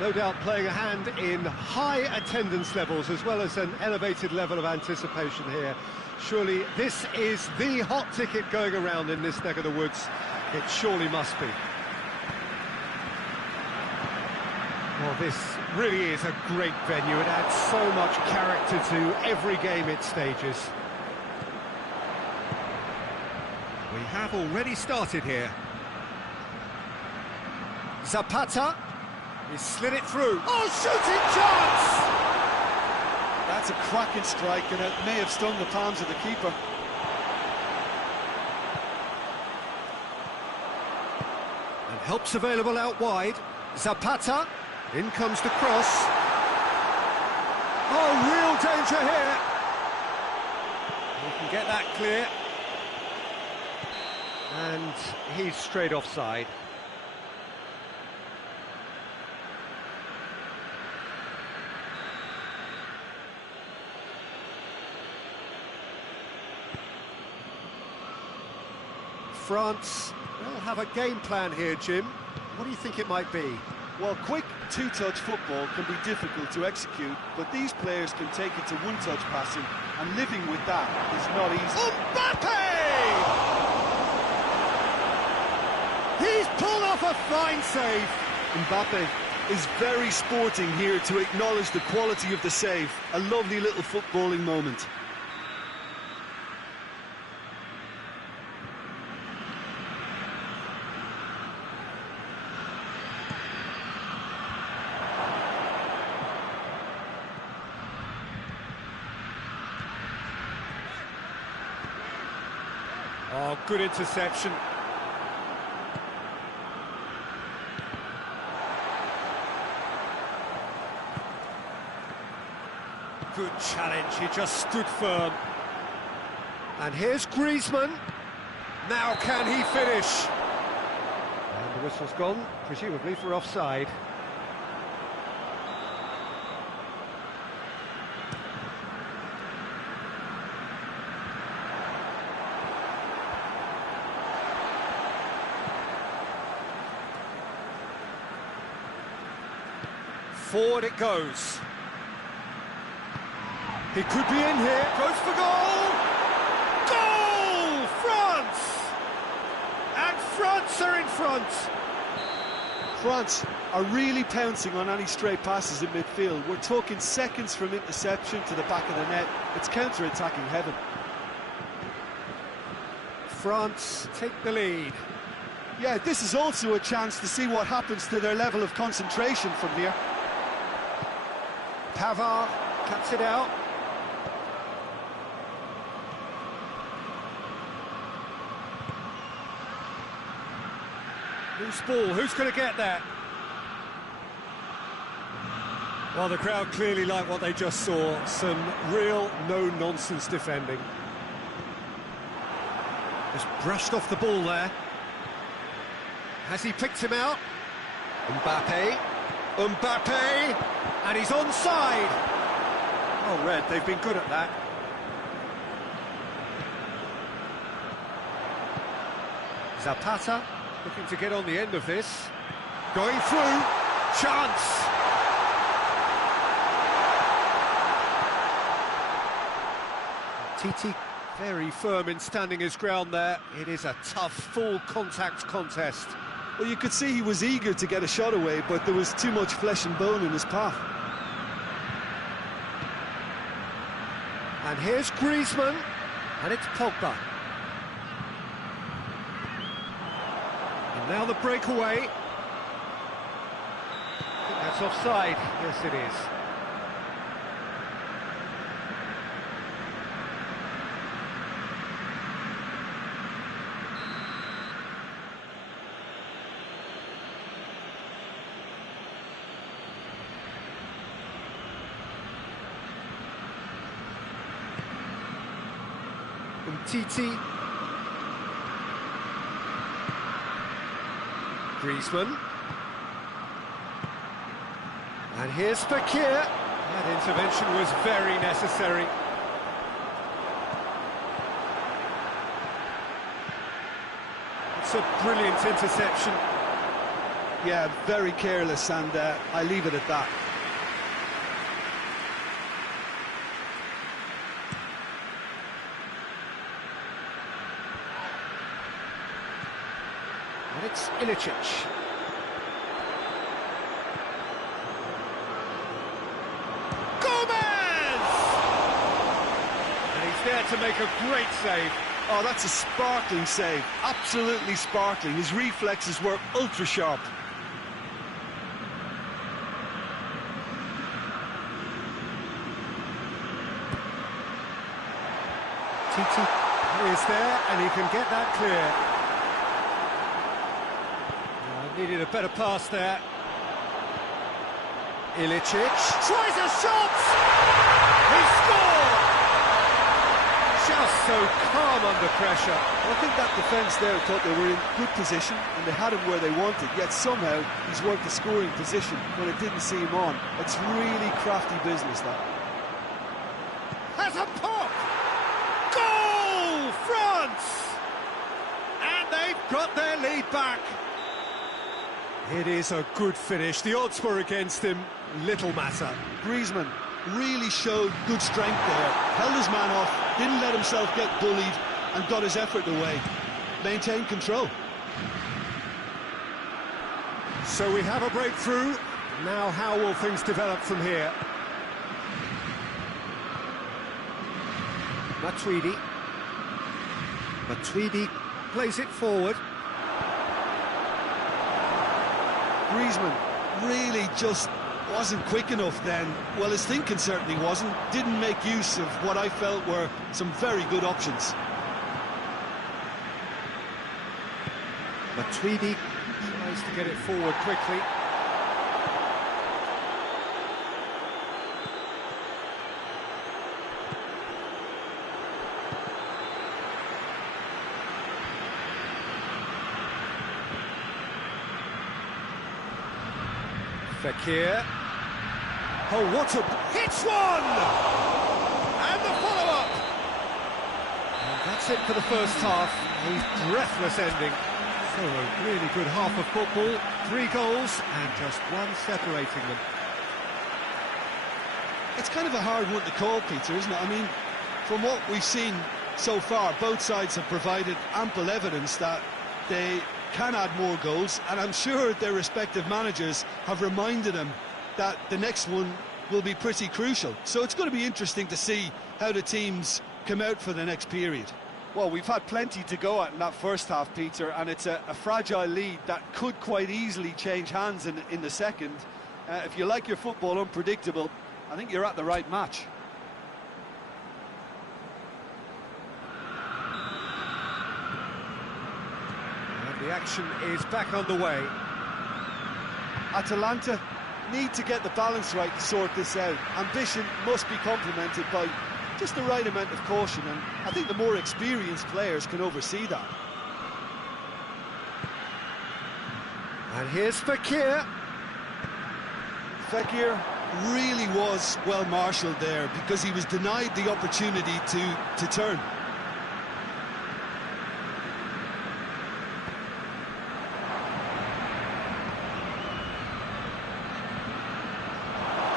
No doubt playing a hand in high attendance levels as well as an elevated level of anticipation here. Surely this is the hot ticket going around in this neck of the woods. It surely must be. Well, this really is a great venue. It adds so much character to every game it stages. We have already started here. Zapata, he slid it through. Oh, shooting chance! That's a cracking strike, and it may have stung the palms of the keeper. And help's available out wide. Zapata. In comes the cross. Oh, real danger here. He can get that clear. And he's straight offside. France will have a game plan here, Jim. What do you think it might be? Well, quick two-touch football can be difficult to execute, but these players can take it to one-touch passing, and living with that is not easy. Mbappe! He's pulled off a fine save. Mbappe is very sporting here to acknowledge the quality of the save. A lovely little footballing moment. Oh, good interception. Good challenge, he just stood firm. And here's Griezmann. Now can he finish? And the whistle's gone, presumably for offside. Forward it goes. He could be in here. Goes for goal! Goal! France! And France are in front. France are really pouncing on any stray passes in midfield. We're talking seconds from interception to the back of the net. It's counter-attacking heaven. France take the lead. Yeah, this is also a chance to see what happens to their level of concentration from here. Pavard cuts it out. Loose ball, who's going to get that? Well, the crowd clearly like what they just saw. Some real no-nonsense defending. Just brushed off the ball there. Has he picked him out? Mbappe. Mbappe! And he's onside! Oh, Red, they've been good at that. Zapata looking to get on the end of this. Going through. Chance! Titi very firm in standing his ground there. It is a tough, full-contact contest. Well, you could see he was eager to get a shot away, but there was too much flesh and bone in his path. And here's Griezmann, and it's Pogba. And now the breakaway. I think that's offside. Yes, it is. Titi. Griezmann. And here's Fakir. That intervention was very necessary. That's a brilliant interception. Yeah, very careless, and I leave it at that. And it's Ilicic. Gomez! And he's there to make a great save. Oh, that's a sparkling save. Absolutely sparkling. His reflexes were ultra sharp. Titi is there, and he can get that clear. Needed a better pass there. Ilicic tries a shot! He scored! Just so calm under pressure. I think that defence there thought they were in good position and they had him where they wanted, yet somehow he's worked the scoring position when it didn't see him on. It's really crafty business, that. Has a pop! Goal! France! And they've got their lead back. It is a good finish. The odds were against him. Little matter. Griezmann really showed good strength there. Held his man off, didn't let himself get bullied, and got his effort away. Maintained control. So we have a breakthrough. Now how will things develop from here? Matuidi plays it forward. Griezmann really just wasn't quick enough then. Well, his thinking certainly wasn't. Didn't make use of what I felt were some very good options. Matuidi tries to get it forward quickly. Fekir. Oh, what a... Hits one! And the follow-up! And that's it for the first half. A breathless ending. So a really good half of football. 3 goals and just one separating them. It's kind of a hard one to call, Peter, isn't it? I mean, from what we've seen so far, both sides have provided ample evidence that they can add more goals, and I'm sure their respective managers have reminded them that the next one will be pretty crucial. So it's going to be interesting to see how the teams come out for the next period. Well, we've had plenty to go at in that first half, Peter, and it's a fragile lead that could quite easily change hands in the second. If you like your football unpredictable, I think you're at the right match. The action is back underway. Atalanta need to get the balance right to sort this out. Ambition must be complemented by just the right amount of caution, and I think the more experienced players can oversee that. And here's Fekir. Fekir really was well marshalled there because he was denied the opportunity to turn.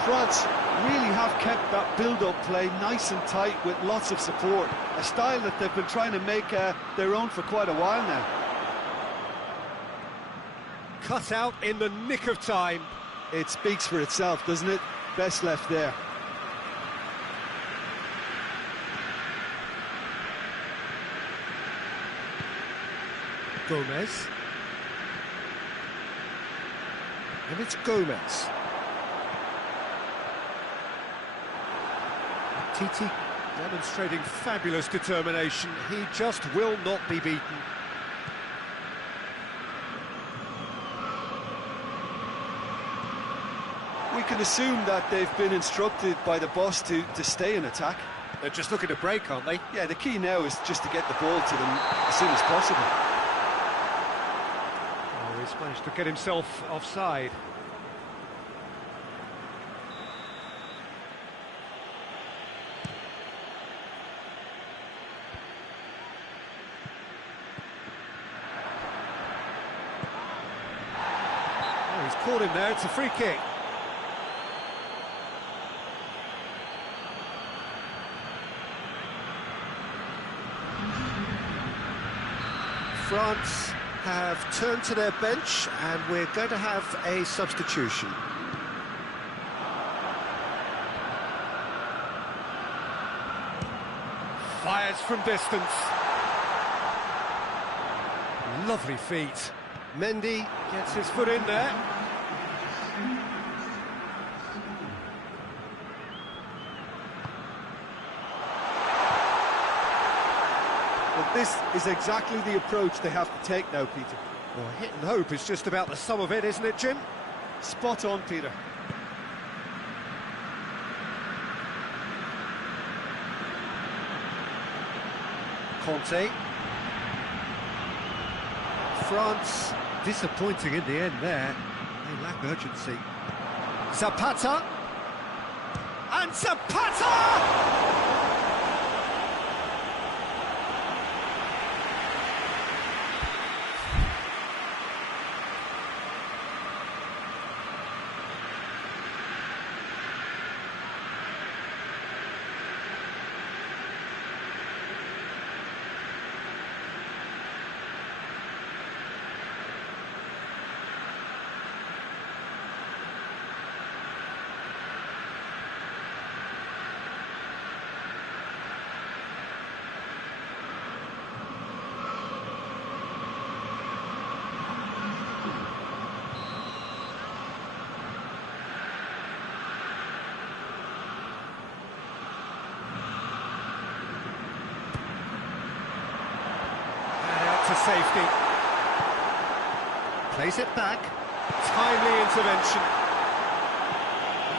France really have kept that build-up play nice and tight with lots of support, a style that they've been trying to make their own for quite a while now. Cut out in the nick of time. It speaks for itself, doesn't it? Best left there. Gomez. And it's Gomez. Titi demonstrating fabulous determination. He just will not be beaten. We can assume that they've been instructed by the boss to stay in attack. They're just looking to break, aren't they? Yeah, the key now is just to get the ball to them as soon as possible. Oh, he's managed to get himself offside. caught him there, it's a free kick. France have turned to their bench and we're going to have a substitution. Fires from distance. Lovely feet. Mendy gets his foot in there. Well, this is exactly the approach they have to take now, Peter. Well, hit and hope is just about the sum of it, isn't it, Jim? Spot on, Peter. Conte. France disappointing in the end there. They lack urgency. Zapata. And Zapata! To safety. Plays it back. Timely intervention.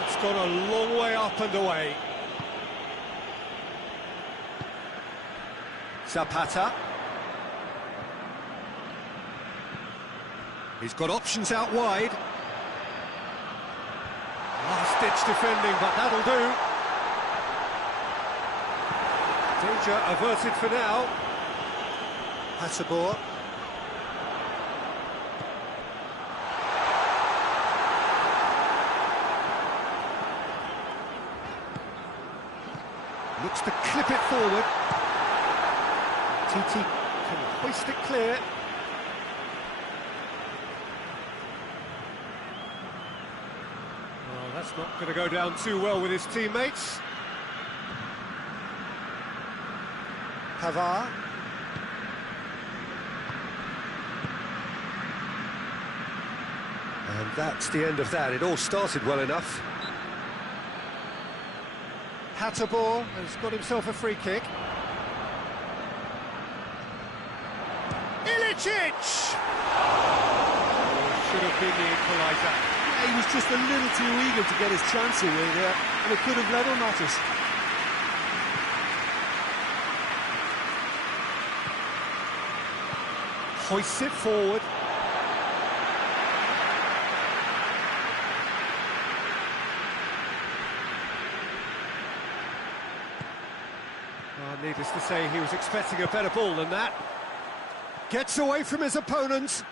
It's gone a long way up and away. Zapata. He's got options out wide. Last-ditch defending, but that'll do. Danger averted for now. Hasabor. Looks to clip it forward. TT can hoist it clear. Well, that's not going to go down too well with his teammates. Pavard. And that's the end of that. It all started well enough. Hatterborn has got himself a free kick. Ilicic! Should have been the equaliser. Yeah, he was just a little too eager to get his chance away there, and it could have level matters. Hoists it forward. Needless to say, he was expecting a better ball than that. Gets away from his opponent.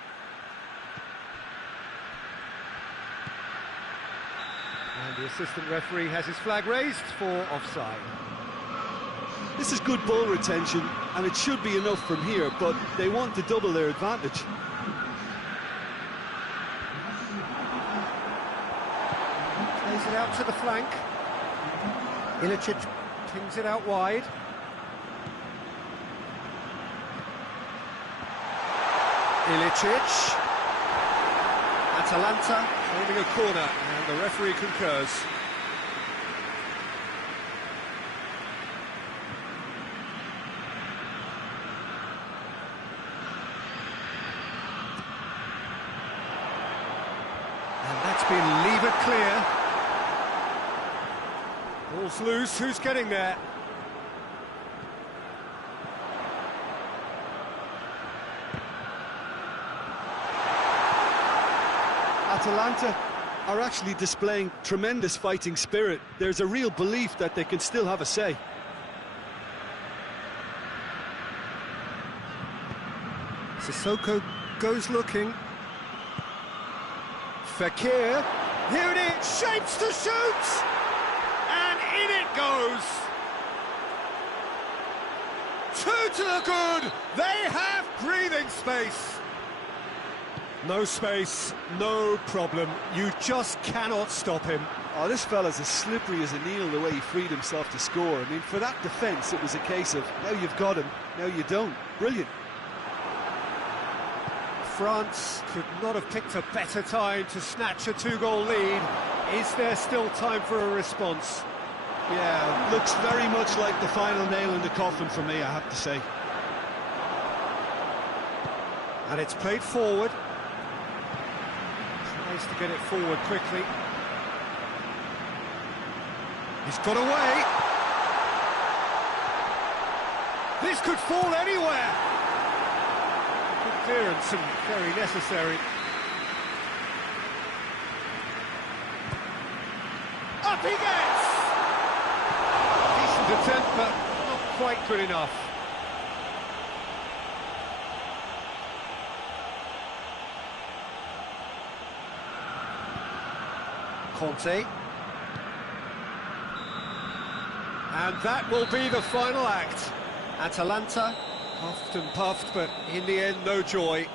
And the assistant referee has his flag raised for offside. This is good ball retention, and it should be enough from here, but they want to double their advantage. Plays it out to the flank. Ilicic pings it out wide. Ilicic. Atalanta holding a corner, and the referee concurs. And that's been levered clear. Ball's loose, who's getting there? Atalanta are actually displaying tremendous fighting spirit. There's a real belief that they can still have a say. Sissoko goes looking. Fekir, here it is, shapes to shoot! And in it goes! Two to the good! They have breathing space! No space, no problem. You just cannot stop him. Oh, this fella's as slippery as an eel the way he freed himself to score. I mean, for that defence, it was a case of, now you've got him, now you don't. Brilliant. France could not have picked a better time to snatch a two-goal lead. Is there still time for a response? Yeah, looks very much like the final nail in the coffin for me, I have to say. And it's played forward. Tries to get it forward quickly. He's got away. This could fall anywhere. Good clearance and very necessary. Up he gets! Decent attempt, but not quite good enough. Conte. And that will be the final act. Atalanta, puffed and puffed, but in the end, no joy.